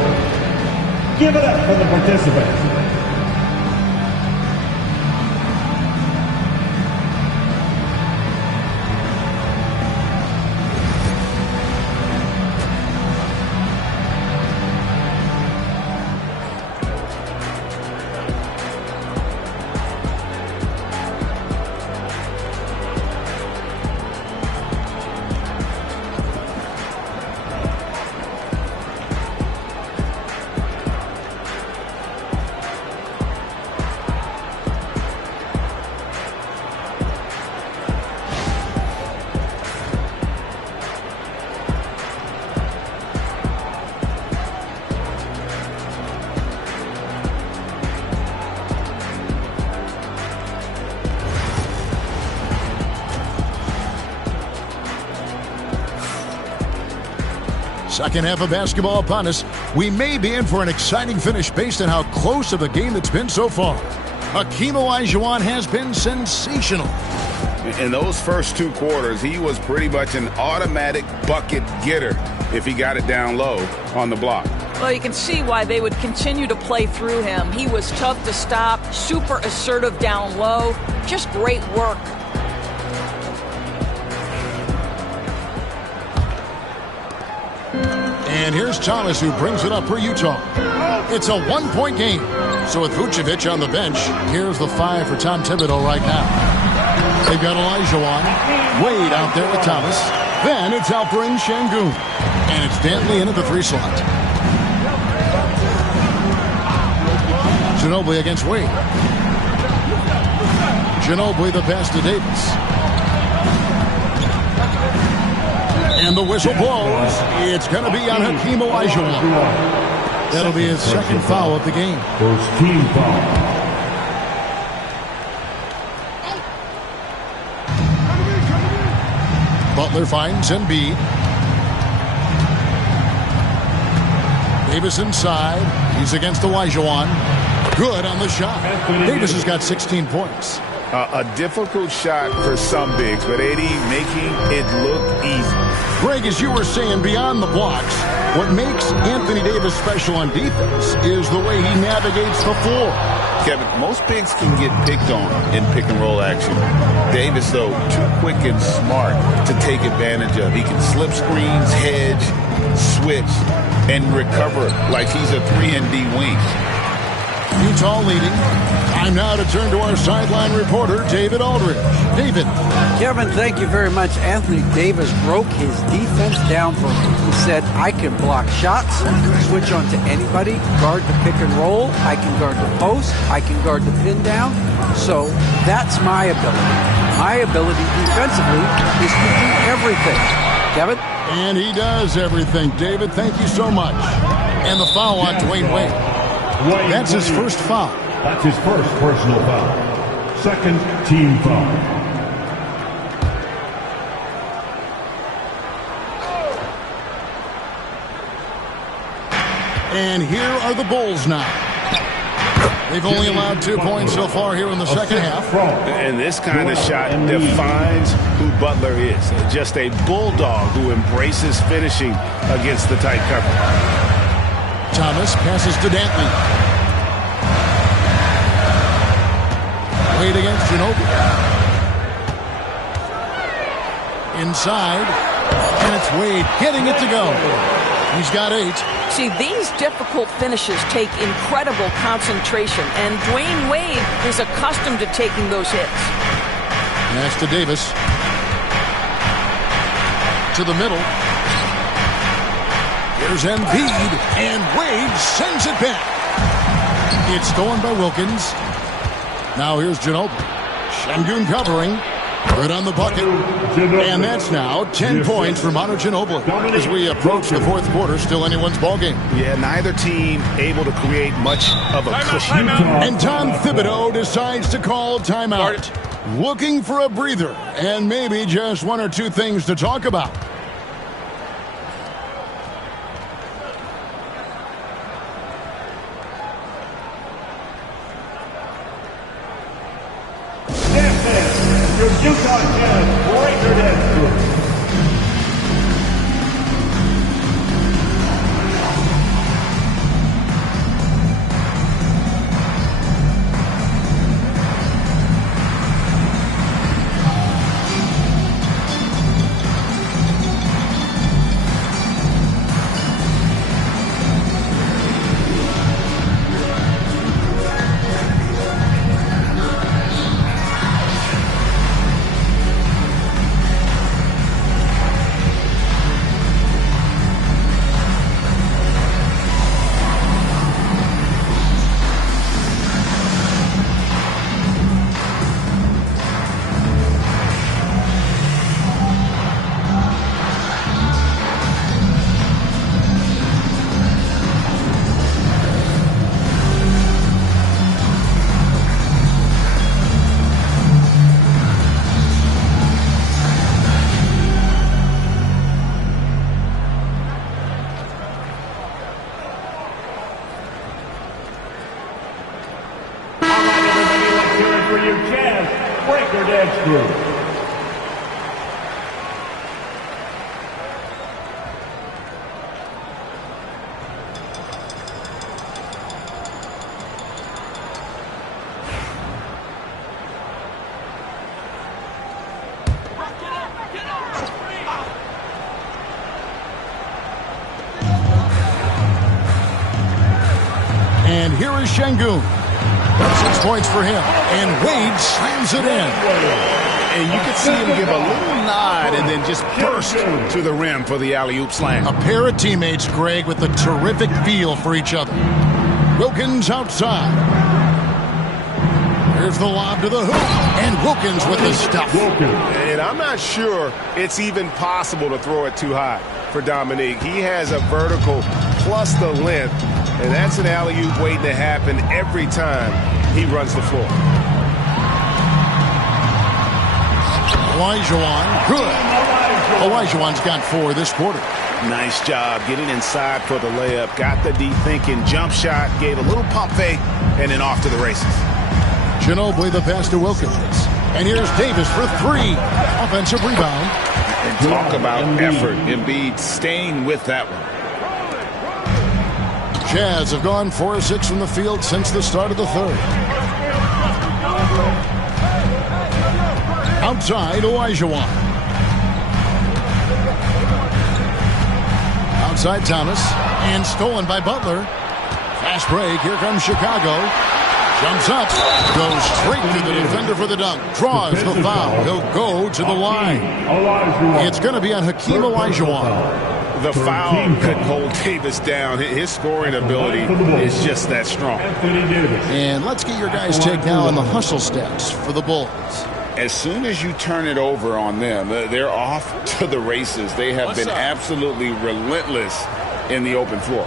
Give it up for the participants. Second half of basketball upon us. We may be in for an exciting finish based on how close of a game it's been so far. Hakeem Olajuwon has been sensational. In those first 2 quarters, he was pretty much an automatic bucket getter if he got it down low on the block. Well, you can see why they would continue to play through him. He was tough to stop, super assertive down low. Just great work. And here's Thomas, who brings it up for Utah. It's a 1-point game. So with Vucevic on the bench, here's the 5 for Tom Thibodeau right now. They've got Olajuwon. Wade out there with Thomas. Then it's Alperen Şengün. And it's Dantley in at the 3 slot. Ginobili against Wade. Ginobili the pass to Davis. And the whistle blows. It's going to be on Hakeem Olajuwon. That'll be his second foul of the game. First team foul. Butler finds Embiid. Davis inside. He's against Olajuwon. Good on the shot. Davis has got 16 points. A difficult shot for some bigs, but AD making it look easy. Greg, as you were saying, beyond the blocks, what makes Anthony Davis special on defense is the way he navigates the floor. Kevin, most bigs can get picked on in pick-and-roll action. Davis, though, too quick and smart to take advantage of. He can slip screens, hedge, switch, and recover like he's a 3-and-D wing. Utah leading. Time now to turn to our sideline reporter, David Aldridge. David. Kevin, thank you very much. Anthony Davis broke his defense down for me. He said, I can block shots, switch on to anybody, guard the pick and roll, I can guard the post, I can guard the pin down. So that's my ability. My ability defensively is to do everything. Kevin? And he does everything. David, thank you so much. And the foul on Dwayne Wade. That's his first foul. That's his first personal foul. Second team foul. And here are the Bulls now. They've only allowed 2 points so far here in the second half. And this kind of shot defines who Butler is. Just a bulldog who embraces finishing against the tight cover. Thomas passes to Dantley. Wade against Ginobili. Inside. And it's Wade getting it to go. He's got 8. See, these difficult finishes take incredible concentration, and Dwayne Wade is accustomed to taking those hits. Pass to Davis. To the middle. Here's Embiid, and Wade sends it back. It's stolen by Wilkins. Now here's Ginobili. Şengün covering. Good on the bucket. And that's now 10 points for Manu Ginobili. As we approach the fourth quarter, still anyone's ballgame. Yeah, neither team able to create much of a cushion. And Tom Thibodeau decides to call timeout. Looking for a breather and maybe just 1 or 2 things to talk about. Your Utah Jazz Breaker Dance Group. Record dance group. And here is Şengün. That's 6 points for him. And Wade slams it in. And you can see him give a little nod and then just burst to the rim for the alley-oop slam. A pair of teammates, Greg, with a terrific feel for each other. Wilkins outside. Here's the lob to the hoop. And Wilkins with the stuff. And I'm not sure it's even possible to throw it too high for Dominique. He has a vertical plus the length. And that's an alley-oop waiting to happen every time he runs the floor. Olajuwon, good. Olajuwon's got 4 this quarter. Nice job getting inside for the layup. Got the deep thinking jump shot, gave a little pump fake, and then off to the races. Ginobili the pass to Wilkins. And here's Davis for 3. Offensive rebound. And talk about effort. Embiid staying with that one. Jazz have gone 4 of 6 from the field since the start of the third. Outside, Olajuwon. Outside, Thomas. And stolen by Butler. Fast break. Here comes Chicago. Jumps up. Goes straight to the defender for the dunk. Draws the foul. He'll go to the line. It's going to be on Hakeem Olajuwon. The foul couldn't hold Davis down. His scoring ability is just that strong. And let's get your guys' take now on the hustle stats for the Bulls. As soon as you turn it over on them, they're off to the races. They have been absolutely relentless in the open floor.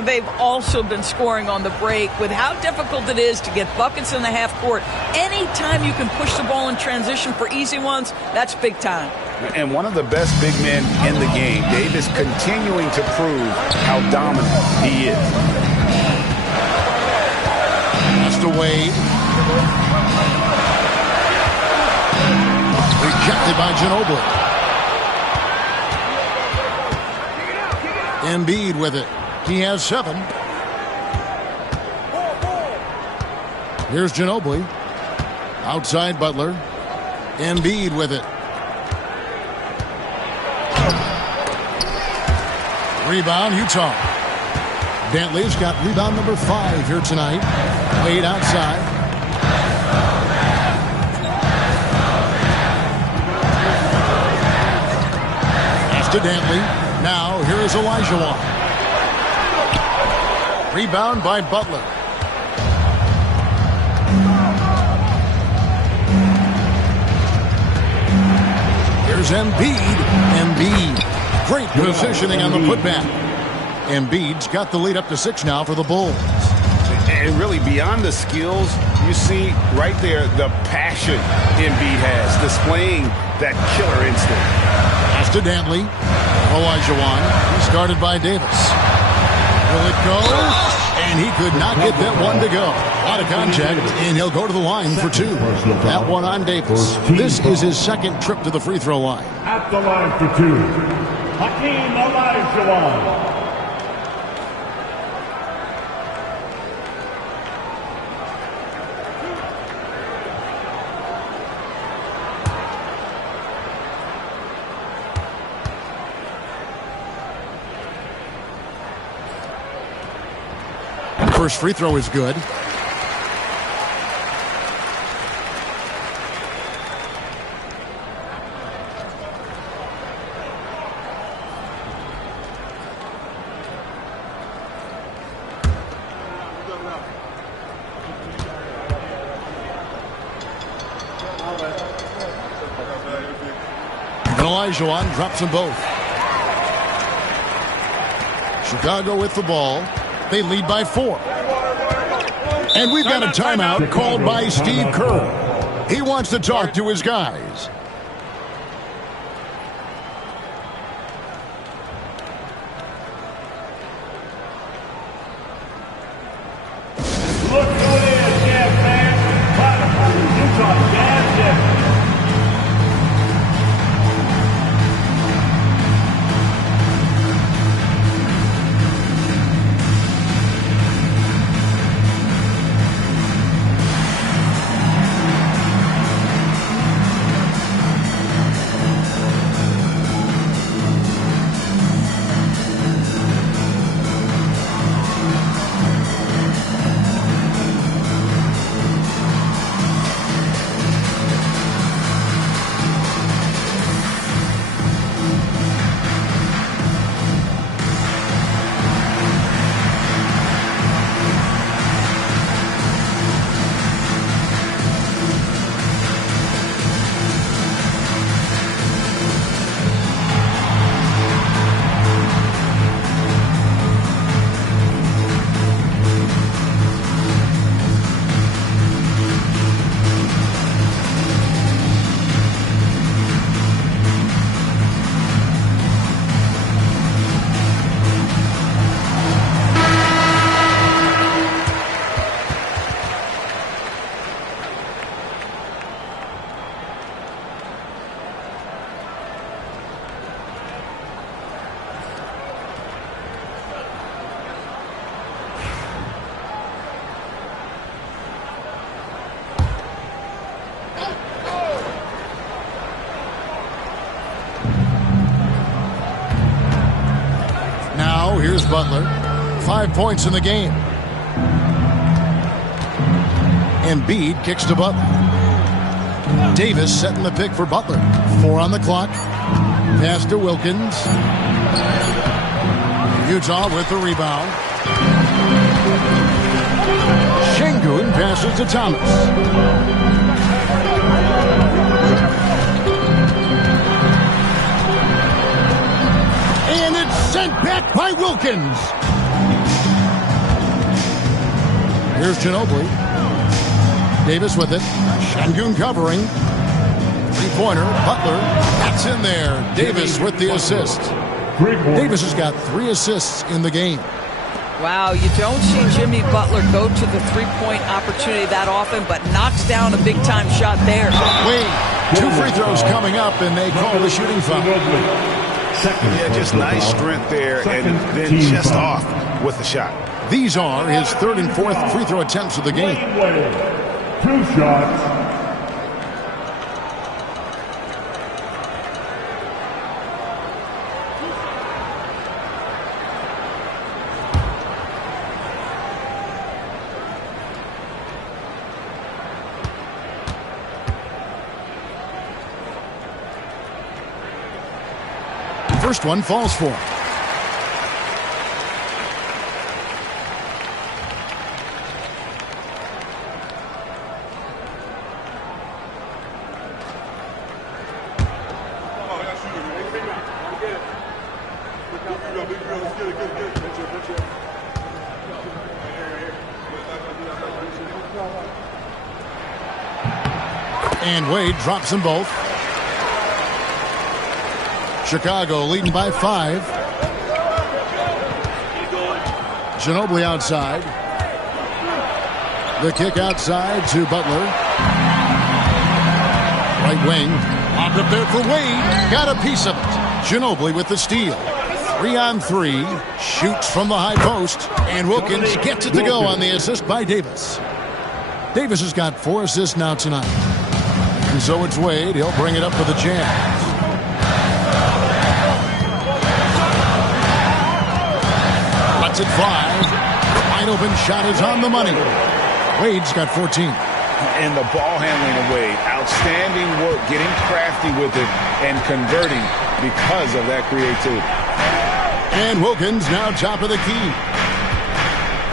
They've also been scoring on the break. With how difficult it is to get buckets in the half court, anytime you can push the ball in transition for easy ones, that's big time. And one of the best big men in the game, Davis, continuing to prove how dominant he is. That's to Wade. Rejected by Ginobili. Embiid with it. He has 7. Here's Ginobili. Outside Butler. Embiid with it. Rebound, Utah. Bentley's got rebound number 5 here tonight. Wade outside. Pass to Bentley. Now, here is Olajuwon. Rebound by Butler. Here's Embiid. Embiid. Great positioning on the putback. Embiid's got the lead up to 6 now for the Bulls. And really, beyond the skills, you see right there the passion Embiid has, displaying that killer instinct. Pass to Dantley. Olajuwon. Started by Davis. Will it go? And he could not get that one to go. A lot of contact, and he'll go to the line for 2. That one on Davis. This is his 2nd trip to the free throw line. At the line for 2, Hakeem Olajuwon. First free throw is good. Olajuwon drops them both. Chicago with the ball. They lead by 4. And we've got a timeout called by Steve Kerr. He wants to talk to his guys. Look who it is, Jazz fans. Utah Jazz Butler. 5 points in the game. Embiid kicks to Butler. Davis setting the pick for Butler. 4 on the clock. Pass to Wilkins. Utah with the rebound. Şengün passes to Thomas. And it's sent back by Wilkins. Here's Ginobili. Davis with it. Şengün covering. Three-pointer. Butler. That's in there. Davis with the assist. Davis has got 3 assists in the game. Wow, you don't see Jimmy Butler go to the three-point opportunity that often, but knocks down a big-time shot there. Wade, 2 free throws coming up, and they call the shooting foul. Yeah, just nice strength there, and then just off with the shot. These are his 3rd and 4th free throw attempts of the game. 2 shots. First one falls for him. And Wade drops them both. Chicago leading by 5. Ginobili outside. The kick outside to Butler. Right wing. Locked up there for Wade. Got a piece of it. Ginobili with the steal. 3 on 3. Shoots from the high post. And Wilkins gets it to go on the assist by Davis. Davis has got 4 assists now tonight. And so it's Wade. He'll bring it up for the Jazz. Lets it fly. Wide open shot is on the money. Wade's got 14. And the ball handling of Wade. Outstanding work, getting crafty with it and converting because of that creativity. And Wilkins now top of the key.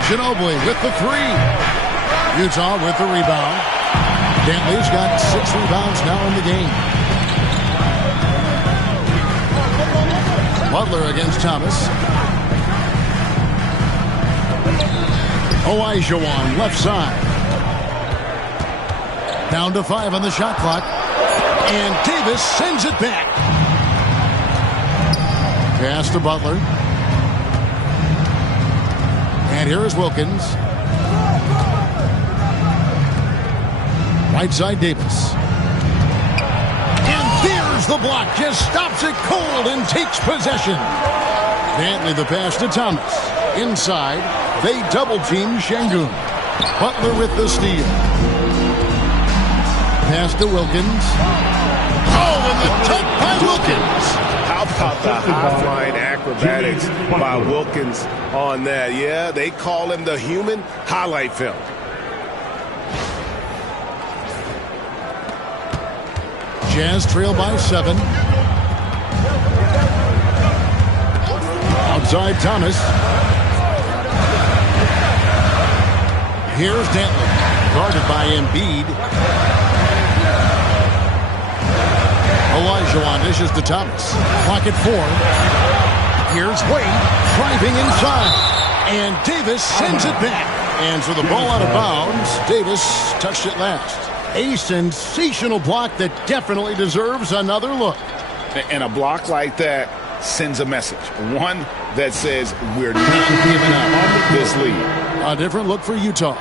Ginobili with the 3. Utah with the rebound. Dantley's got 6 rebounds now in the game. Butler against Thomas. Olajuwon left side. Down to 5 on the shot clock. And Davis sends it back. Pass to Butler. And here is Wilkins. Right side Davis. And there's the block. Just stops it cold and takes possession. Dantley the pass to Thomas. Inside. They double-team Şengün. Butler with the steal. Pass to Wilkins. Oh, and the dunk by Wilkins. How about the high-flying acrobatics by Wilkins on that? Yeah, they call him the human highlight film. Jazz trail by 7. Outside Thomas. Here's Dantley, guarded by Embiid. Olajuwon dishes to Thomas. Clock at 4. Here's Wade, driving inside. And Davis sends it back. And so the ball out of bounds. Davis touched it last. A sensational block that definitely deserves another look. And a block like that sends a message. One that says we're not giving up this lead. A different look for Utah.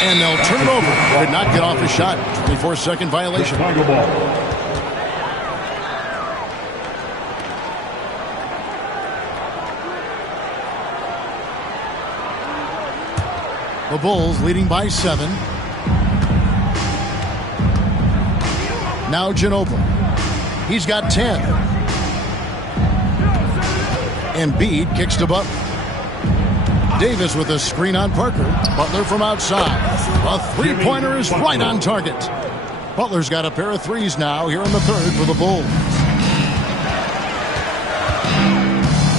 And they'll turn it over. Did not get off his shot. 24-second violation. The Bulls leading by 7. Now Ginobili. He's got 10. Embiid kicks to Butler. Davis with a screen on Parker. Butler from outside. A three-pointer is right on target. Butler's got a pair of threes now here in the third for the Bulls.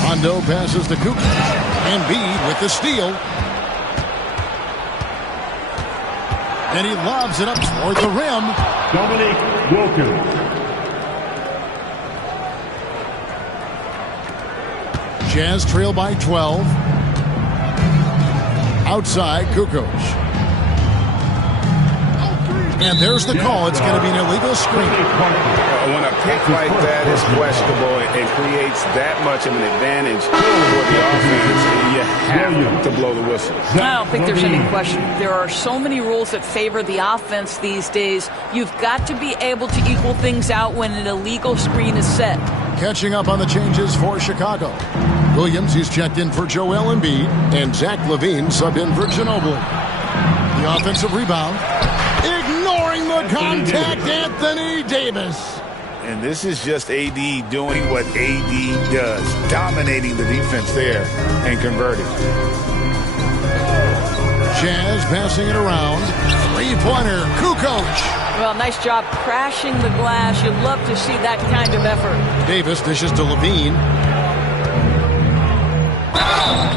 Rondo passes to Kukoc. Embiid with the steal. And he lobs it up toward the rim. Dominique Wilkins. Jazz trail by 12. Outside, Kukoc. And there's the call. It's going to be an illegal screen. When a pick like that is questionable and creates that much of an advantage for the offense, you have to blow the whistle. I don't think there's any question. There are so many rules that favor the offense these days. You've got to be able to equal things out when an illegal screen is set. Catching up on the changes for Chicago. Williams, he's checked in for Joel Embiid, and Zach LaVine subbed in for Ginobili. The offensive rebound. Ignoring the contact, Anthony Davis. And this is just AD doing what AD does, dominating the defense there and converting. Jazz passing it around. Three-pointer, Kukoc. Well, nice job crashing the glass. You'd love to see that kind of effort. Davis dishes to LaVine.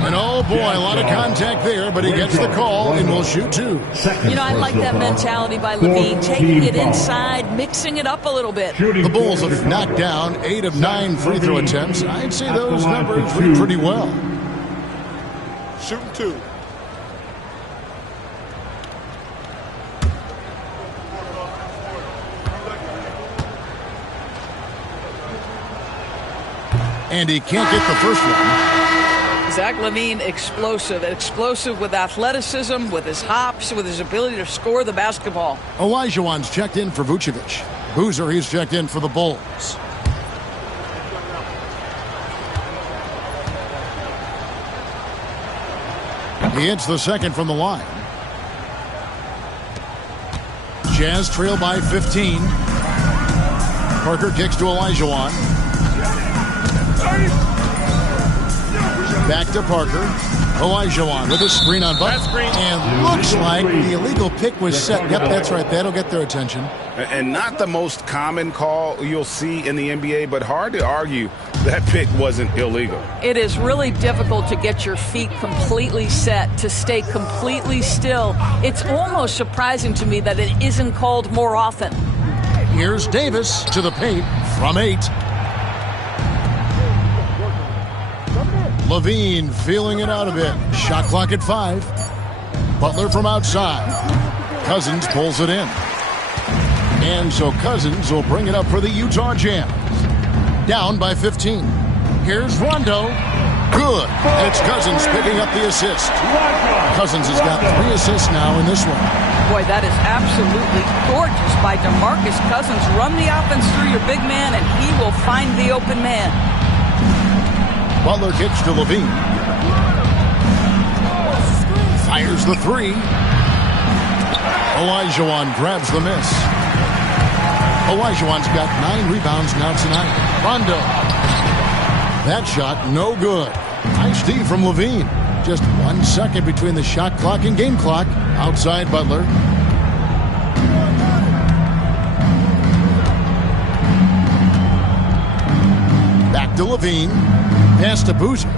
And oh boy, a lot of contact there, but he gets the call and will shoot two. You know, I like that mentality by LaVine, taking it inside, mixing it up a little bit. The Bulls have knocked down 8 of 9 free throw attempts. I'd say those numbers read pretty well. Shooting two. And he can't get the first one. Zach LaVine, explosive with athleticism, with his hops, with his ability to score the basketball. Olajuwon's checked in for Vucevic. Boozer, he's checked in for the Bulls. He hits the second from the line. Jazz trail by 15. Parker kicks to Olajuwon. Back to Parker. Olajuwon with a screen on Butler. And looks like the illegal pick was set. Yep, that's right. That'll get their attention. And not the most common call you'll see in the NBA, but hard to argue that pick wasn't illegal. It is really difficult to get your feet completely set, to stay completely still. It's almost surprising to me that it isn't called more often. Here's Davis to the paint from 8. LaVine feeling it out a bit. Shot clock at 5. Butler from outside. Cousins pulls it in. And so Cousins will bring it up for the Utah Jazz. Down by 15. Here's Rondo. Good. And it's Cousins picking up the assist. Cousins has got 3 assists now in this one. Boy, that is absolutely gorgeous by DeMarcus Cousins. Run the offense through your big man, and he will find the open man. Butler kicks to LaVine. Fires the 3. Olajuwon grabs the miss. Olajuwon's got 9 rebounds now tonight. Rondo. That shot no good. Nice D from LaVine. Just 1 second between the shot clock and game clock. Outside Butler. Back to LaVine. Pass to Boozer.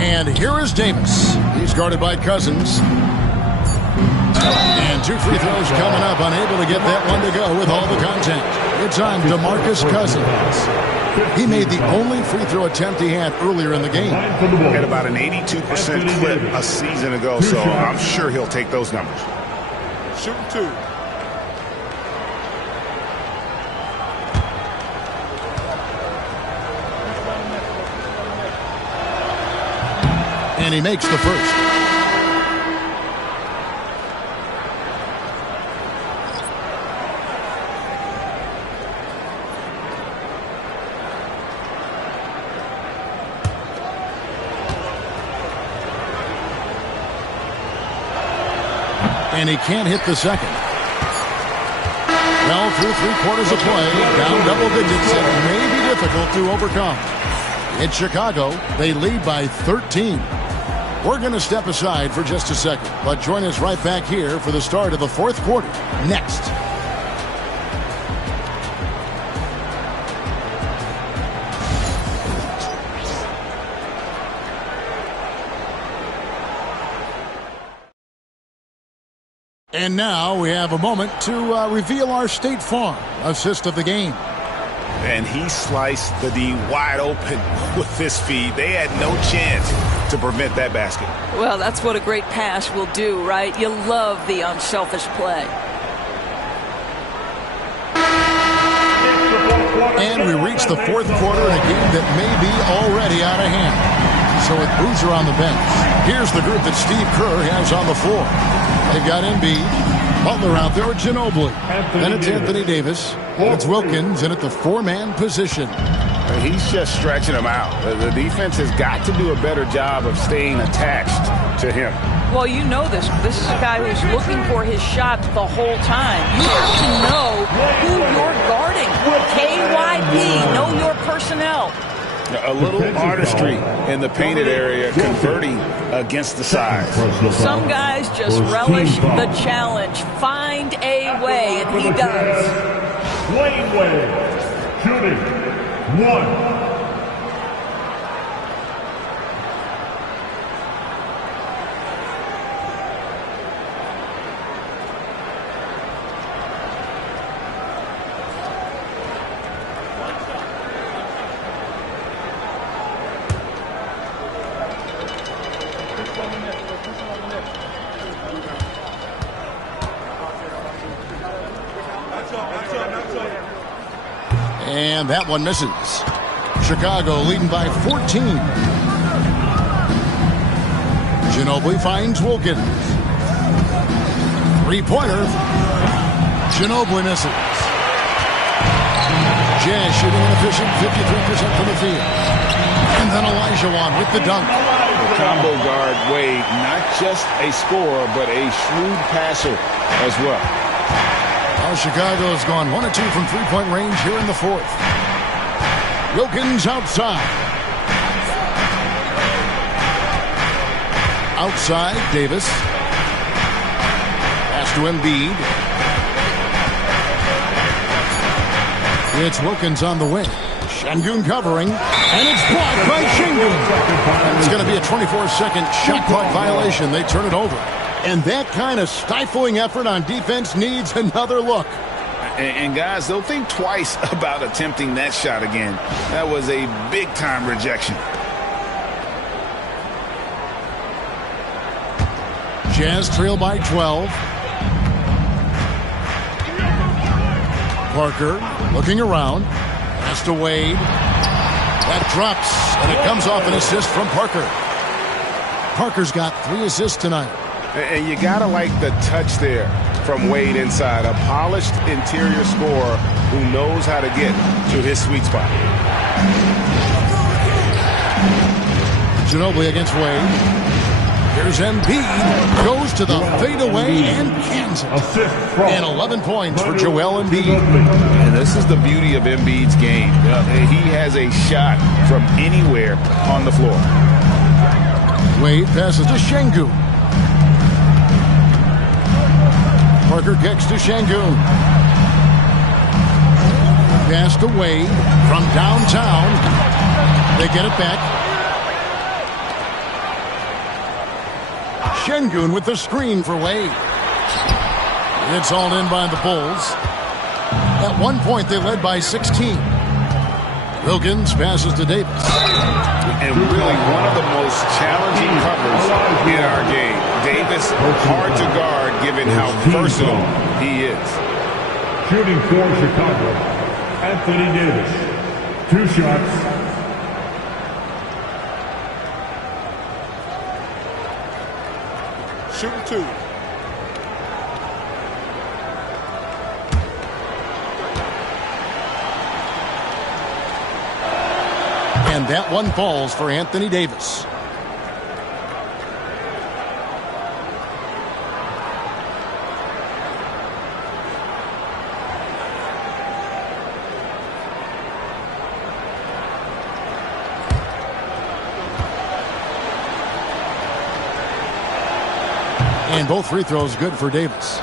And here is Davis. He's guarded by Cousins. And 2 free throws coming up. Unable to get that one to go with all the contact. It's on DeMarcus Cousins. He made the only free throw attempt he had earlier in the game. He had about an 82% clip a season ago, so I'm sure he'll take those numbers. Shooting two. And he makes the first. And he can't hit the second. Well, through 3/4 of play, down double digits, it may be difficult to overcome. In Chicago, they lead by 13. We're going to step aside for just a second, but join us right back here for the start of the fourth quarter next. And now we have a moment to reveal our State Farm assist of the game. And he sliced the D wide open with this feed. They had no chance to prevent that basket. Well, that's what a great pass will do, right? You love the unselfish play. And we reach the fourth quarter in a game that may be already out of hand. So with Boozer on the bench, here's the group that Steve Kerr has on the floor. They've got Embiid, Butler out there with Ginobili. Then it's Anthony Davis. And it's Wilkins in at the four-man position. He's just stretching them out. The defense has got to do a better job of staying attached to him. Well, you know this. This is a guy who's looking for his shot the whole time. You have to know who you're guarding. KYP, know your personnel. A little artistry in the painted area, converting against the size. Some guys just relish the challenge. Find a way, and he does. Dwayne Wade, shooting 1. And that one misses. Chicago leading by 14. Ginobili finds Wilkins. Three-pointer. Ginobili misses. Jazz shooting an efficient 53% from the field. And then Olajuwon with the dunk. The combo guard Wade, not just a scorer, but a shrewd passer as well. Well, Chicago has gone 1 of 2 from three-point range here in the fourth. Wilkins outside. Outside, Davis. Pass to Embiid. It's Wilkins on the wing. Şengün covering, and it's blocked by Şengün. It's going to be a 24-second shot clock violation. They turn it over. And that kind of stifling effort on defense needs another look. And guys, they'll think twice about attempting that shot again. That was a big-time rejection. Jazz trail by 12. Parker looking around. Pass to Wade. That drops, and it comes off an assist from Parker. Parker's got 3 assists tonight. And you got to like the touch there from Wade inside. A polished interior scorer who knows how to get to his sweet spot. Ginobili against Wade. Here's Embiid. Goes to the fadeaway and cans it. And 11 points for Joel Embiid. And this is the beauty of Embiid's game. He has a shot from anywhere on the floor. Wade passes to Şengün. Parker kicks to Şengün. Pass to Wade from downtown. They get it back. Şengün with the screen for Wade. It's all in by the Bulls. At one point, they led by 16. Wilkins passes to Davis. And really one of the most challenging covers in our game. Davis, hard to guard given how versatile he is. Shooting for Chicago, Anthony Davis. 2 shots. Shooting 2. And that one falls for Anthony Davis. And both free throws good for Davis.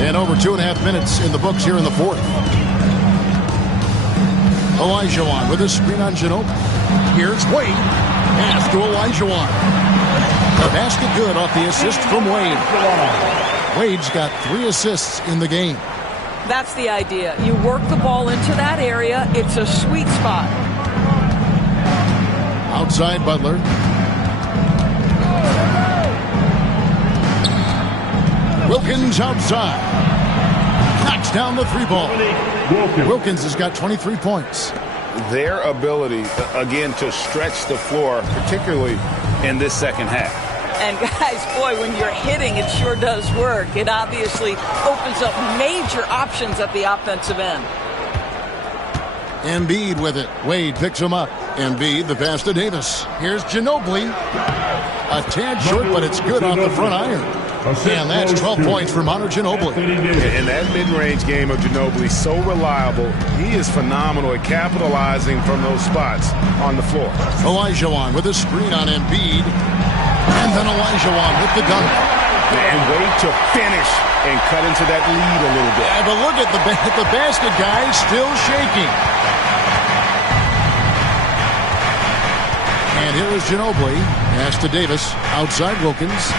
And over 2.5 minutes in the books here in the fourth. Olajuwon with a screen on Ginobili. Here's Wade. Pass to Olajuwon. The basket good off the assist from Wade. Wade's got 3 assists in the game. That's the idea. You work the ball into that area. It's a sweet spot. Outside Butler. Wilkins outside. Knocks down the 3-ball. Wilkins has got 23 points. Their ability, again, to stretch the floor, particularly in this second half. And guys, boy, when you're hitting, it sure does work. It obviously opens up major options at the offensive end. Embiid with it. Wade picks him up. Embiid, the pass to Davis. Here's Ginobili. A tad short, but it's good off the front iron. And that's 12 points for Manu Ginobili. And that mid-range game of Ginobili, so reliable. He is phenomenal at capitalizing from those spots on the floor. Olajuwon with a screen on Embiid. And then Olajuwon with the dunk. And Wade to finish and cut into that lead a little bit. Yeah, but look at the basket, guys, still shaking. And here is Ginobili. Pass to Davis. Outside Wilkins.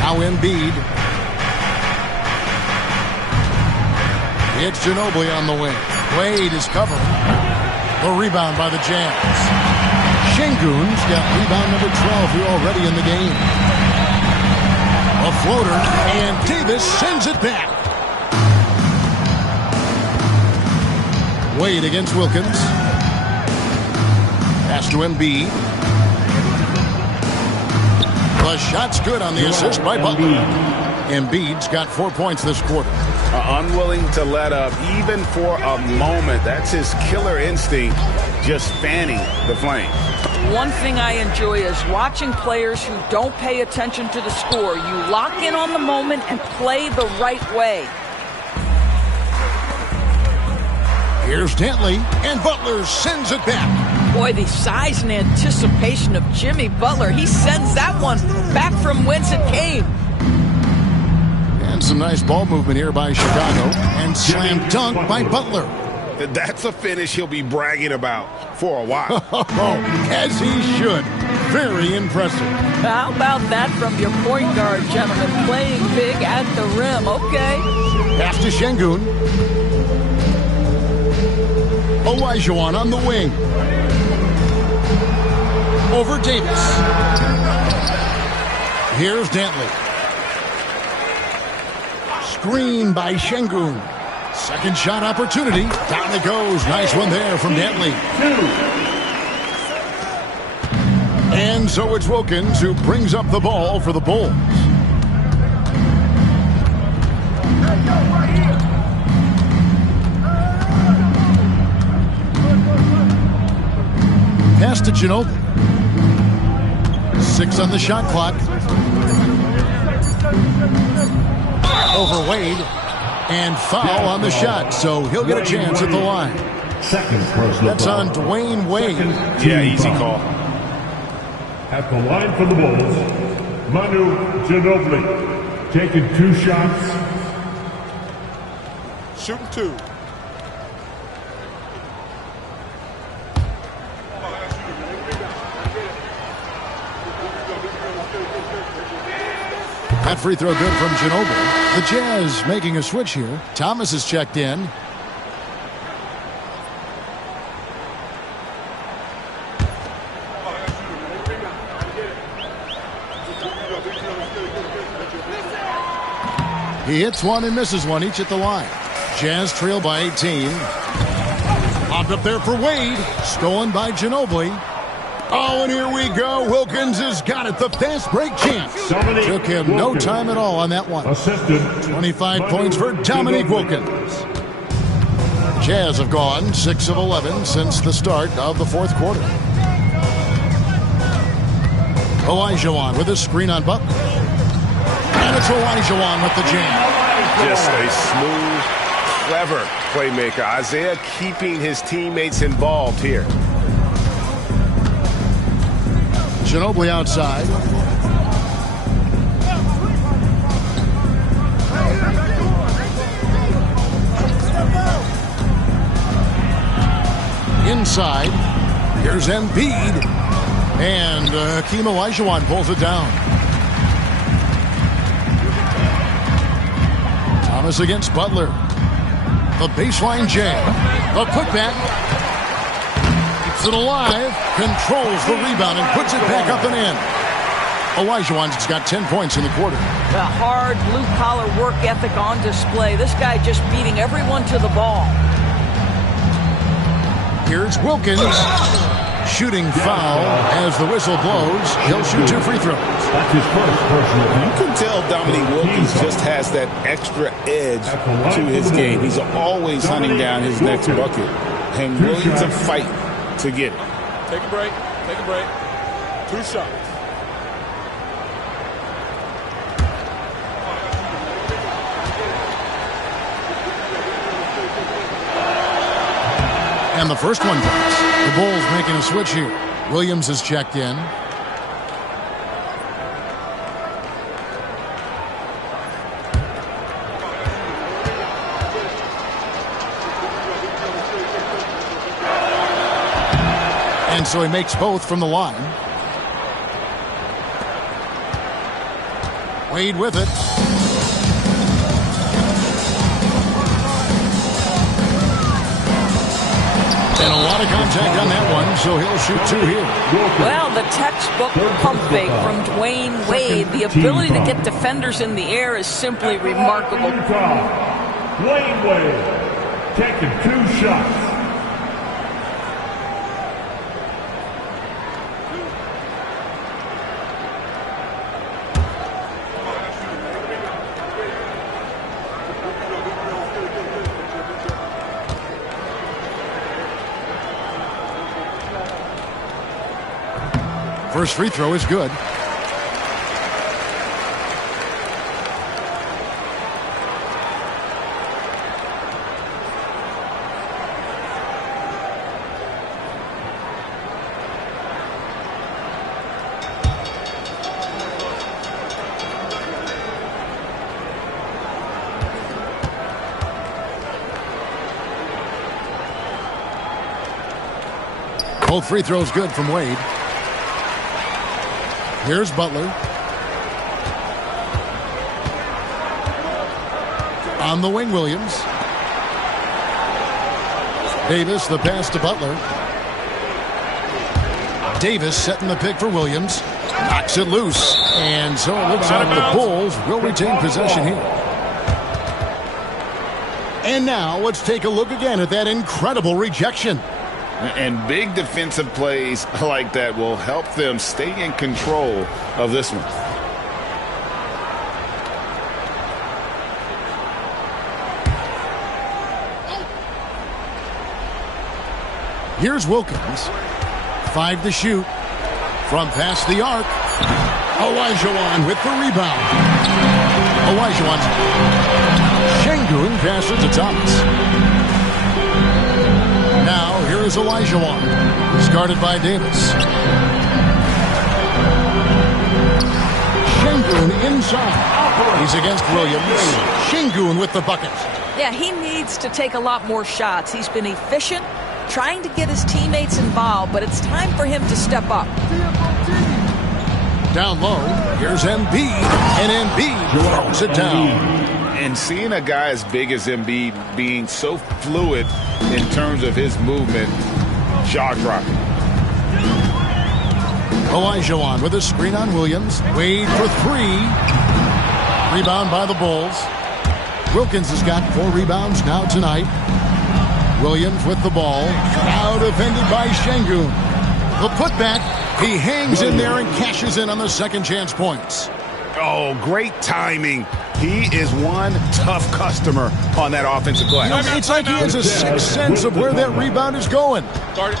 Now Embiid. It's Ginobili on the wing. Wade is covering. The rebound by the Jazz. Şengün's got rebound number 12 here already in the game. A floater, and Davis sends it back. Wade against Wilkins. Pass to Embiid. The shot's good on the assist by Butler. Embiid's got 4 points this quarter. Unwilling to let up even for a moment. That's his killer instinct, just fanning the flame. One thing I enjoy is watching players who don't pay attention to the score. You lock in on the moment and play the right way. Here's Dantley, and Butler sends it back. Boy, the size and anticipation of Jimmy Butler. He sends that one back from whence it came. And some nice ball movement here by Chicago. And slam dunk by Butler. That's a finish he'll be bragging about for a while. As he should. Very impressive. How about that from your point guard, gentlemen? Playing big at the rim. Okay. Pass to Şengün. Olajuwon on the wing. Over Davis. Here's Dantley. Screen by Şengün. Second shot opportunity. Down it goes. Nice one there from Dantley. And so it's Wilkins who brings up the ball for the Bulls. Pass to Ginobili. 6 on the shot clock. Over Wade. And foul on the shot, so he'll get a chance at the line. That's on Dwayne Wade. Yeah, easy call. At the line for the Bulls, Manu Ginobili, taking 2 shots. Shooting 2. That free throw good from Ginobili. The Jazz making a switch here. Thomas is checked in. He hits one and misses one, each at the line. Jazz trail by 18. Popped up there for Wade. Stolen by Ginobili. Oh, and here we go. Wilkins has got it. The fast break chance. Took him no time at all on that one. 25 points for Dominique Wilkins. Jazz have gone 6 of 11 since the start of the fourth quarter. Olajuwon with a screen on Butler. And it's Olajuwon with the jam. Just a smooth clever playmaker. Isaiah keeping his teammates involved here. Ginobili outside. Inside. Here's Embiid. And Hakeem Olajuwon pulls it down. Thomas against Butler. The baseline jam. The putback. Keeps it alive. Controls the rebound and puts it back up and in. Olajuwon's got 10 points in the quarter. The hard blue-collar work ethic on display. This guy just beating everyone to the ball. Here's Wilkins. Shooting foul as the whistle blows. He'll shoot 2 free throws. That's his first personal team. You can tell Dominique Wilkins just has that extra edge to his game. He's always hunting down his next bucket. And Williams a fight to get it. Take a break. Take a break. 2 shots. And the first one drops. The Bulls making a switch here. Williams is checked in. And so he makes both from the line. Wade with it. And a lot of contact on that one, so he'll shoot 2 here. Well, the textbook pump fake from Dwayne Wade. The ability to get defenders in the air is simply remarkable. Dwayne Wade taking 2 shots. First free throw is good. Both free throws good from Wade. Here's Butler. On the wing, Williams. Davis, the pass to Butler. Davis setting the pick for Williams. Knocks it loose. And so it looks like the Bulls will retain possession here. And now let's take a look again at that incredible rejection. And big defensive plays like that will help them stay in control of this one. Here's Wilkins. 5 to shoot. From past the arc. Olajuwon with the rebound. Olajuwon's. Şengün passes to Thomas. Now, here is Olajuwon. He's guarded by Davis. Şengün inside. He's against Williams. Şengün with the bucket. Yeah, he needs to take a lot more shots. He's been efficient, trying to get his teammates involved, but it's time for him to step up. Down low, here's Embiid, and Embiid throws it down. And seeing a guy as big as Embiid being so fluid in terms of his movement, jaw-dropping. Olajuwon with a screen on Williams. Wade for 3. Rebound by the Bulls. Wilkins has got 4 rebounds now tonight. Williams with the ball. Now defended by Şengün. The putback. He hangs in there and cashes in on the second chance points. Oh, great timing. He is one tough customer on that offensive glass. It's like he has a sixth sense of where that rebound is going.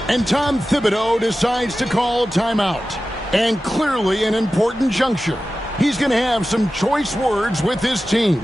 And Tom Thibodeau decides to call timeout. And clearly an important juncture. He's going to have some choice words with his team.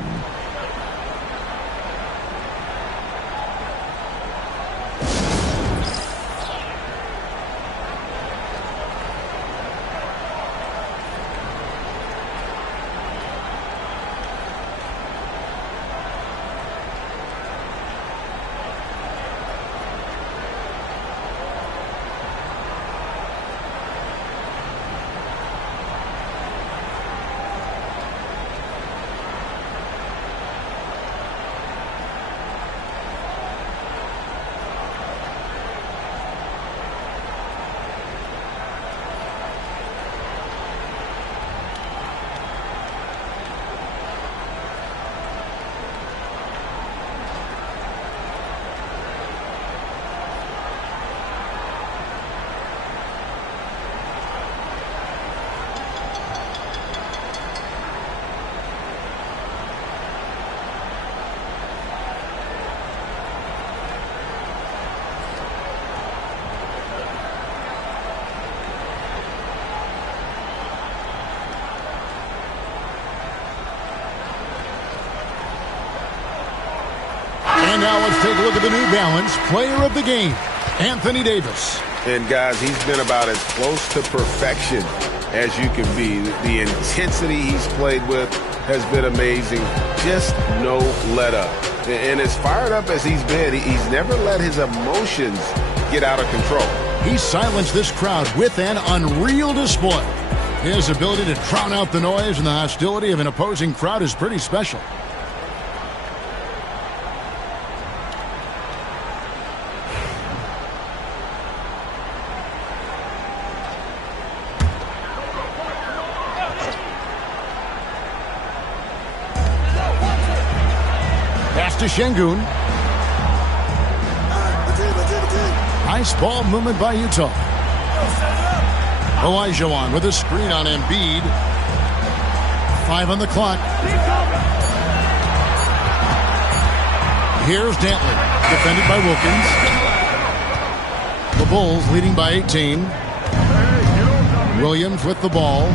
And now let's take a look at the New Balance Player of the Game, Anthony Davis. And, guys, he's been about as close to perfection as you can be. The intensity he's played with has been amazing. Just no let up. And as fired up as he's been, he's never let his emotions get out of control. He silenced this crowd with an unreal display. His ability to drown out the noise and the hostility of an opposing crowd is pretty special. Pass to Şengün. Nice ball movement by Utah. Olajuwon with a screen on Embiid. 5 on the clock. Here's Dantley, defended by Wilkins. The Bulls leading by 18. Williams with the ball.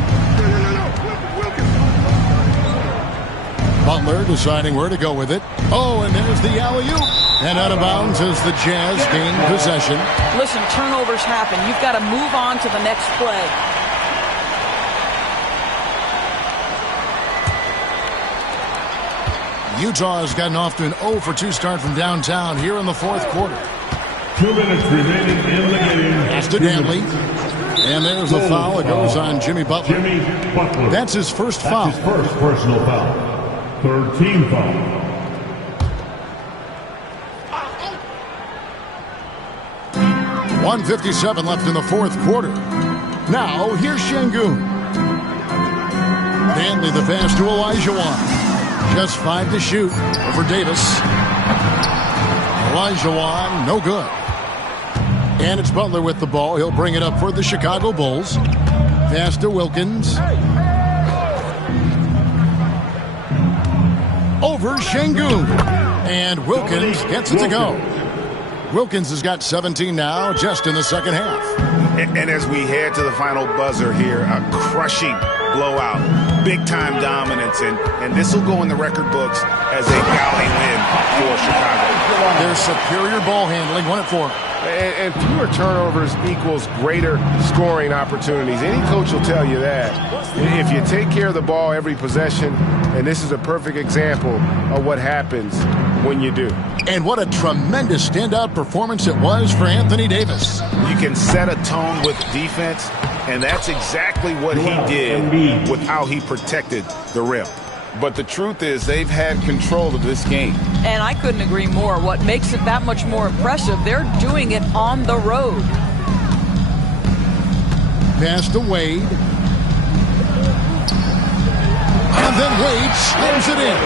Butler deciding where to go with it. Oh, and there's the alley-oop. And out of bounds as the Jazz gain possession. Listen, turnovers happen. You've got to move on to the next play. Utah has gotten off to an 0 for 2 start from downtown here in the fourth quarter. 2 minutes remaining in the game. Pass to Dantley. And there's a foul. It goes on Jimmy Butler. Jimmy Butler. That's his first foul. That's his first personal foul. 3rd team foul. .157 left in the fourth quarter. Now, here's Şengün. Dantley the pass to Olajuwon. Just 5 to shoot over Davis. Olajuwon, no good. And it's Butler with the ball. He'll bring it up for the Chicago Bulls. Pass to Wilkins. Over Şengün. And Wilkins gets it to go. Wilkins has got 17 now, just in the second half. And as we head to the final buzzer here, a crushing blowout, big-time dominance, and this will go in the record books as a galley win for Chicago. Their superior ball handling won it for them. And fewer turnovers equals greater scoring opportunities. Any coach will tell you that. If you take care of the ball every possession, and this is a perfect example of what happens when you do. And what a tremendous standout performance it was for Anthony Davis. You can set a tone with defense, and that's exactly what he did with how he protected the rim. But the truth is they've had control of this game. And I couldn't agree more. What makes it that much more impressive, they're doing it on the road. Pass to Wade. And then Wade slams it in.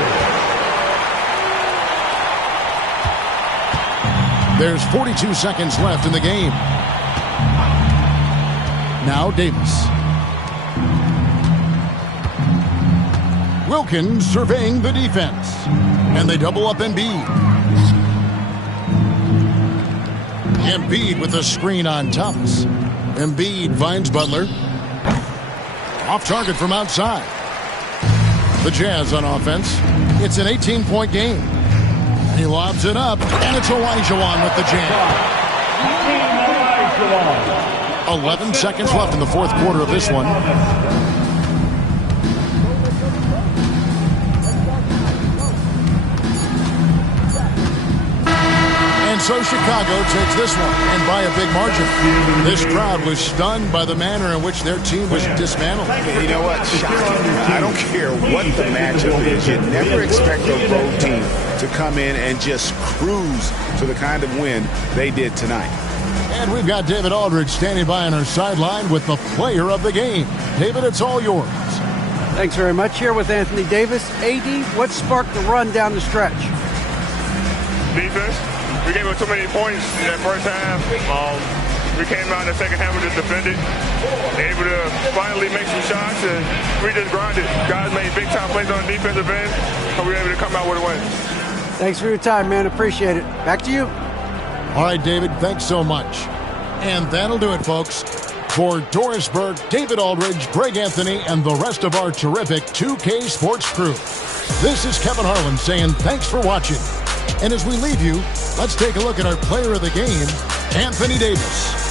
There's 42 seconds left in the game. Now Davis. Wilkins surveying the defense. And they double up Embiid. Embiid with a screen on Thomas. Embiid finds Butler. Off target from outside. The Jazz on offense. It's an 18-point game. And he lobs it up. And it's Olajuwon with the jam. 11 seconds left in the fourth quarter of this one. And so Chicago takes this one, and by a big margin. This crowd was stunned by the manner in which their team was dismantled. You know what? Shocking. I don't care what the matchup is. You never expect a road team to come in and just cruise to the kind of win they did tonight. And we've got David Aldridge standing by on our sideline with the player of the game. David, it's all yours. Thanks very much. Here with Anthony Davis. AD, what sparked the run down the stretch? Defense. We gave up too many points in that first half. We came out in the second half and just defended. Able to finally make some shots, and we just grinded. Guys made big-time plays on the defensive end, and we were able to come out with a win. Thanks for your time, man. Appreciate it. Back to you. All right, David, thanks so much. And that'll do it, folks. For Doris Burke, David Aldridge, Greg Anthony, and the rest of our terrific 2K Sports crew, this is Kevin Harlan saying thanks for watching. And as we leave you, let's take a look at our player of the game, Anthony Davis.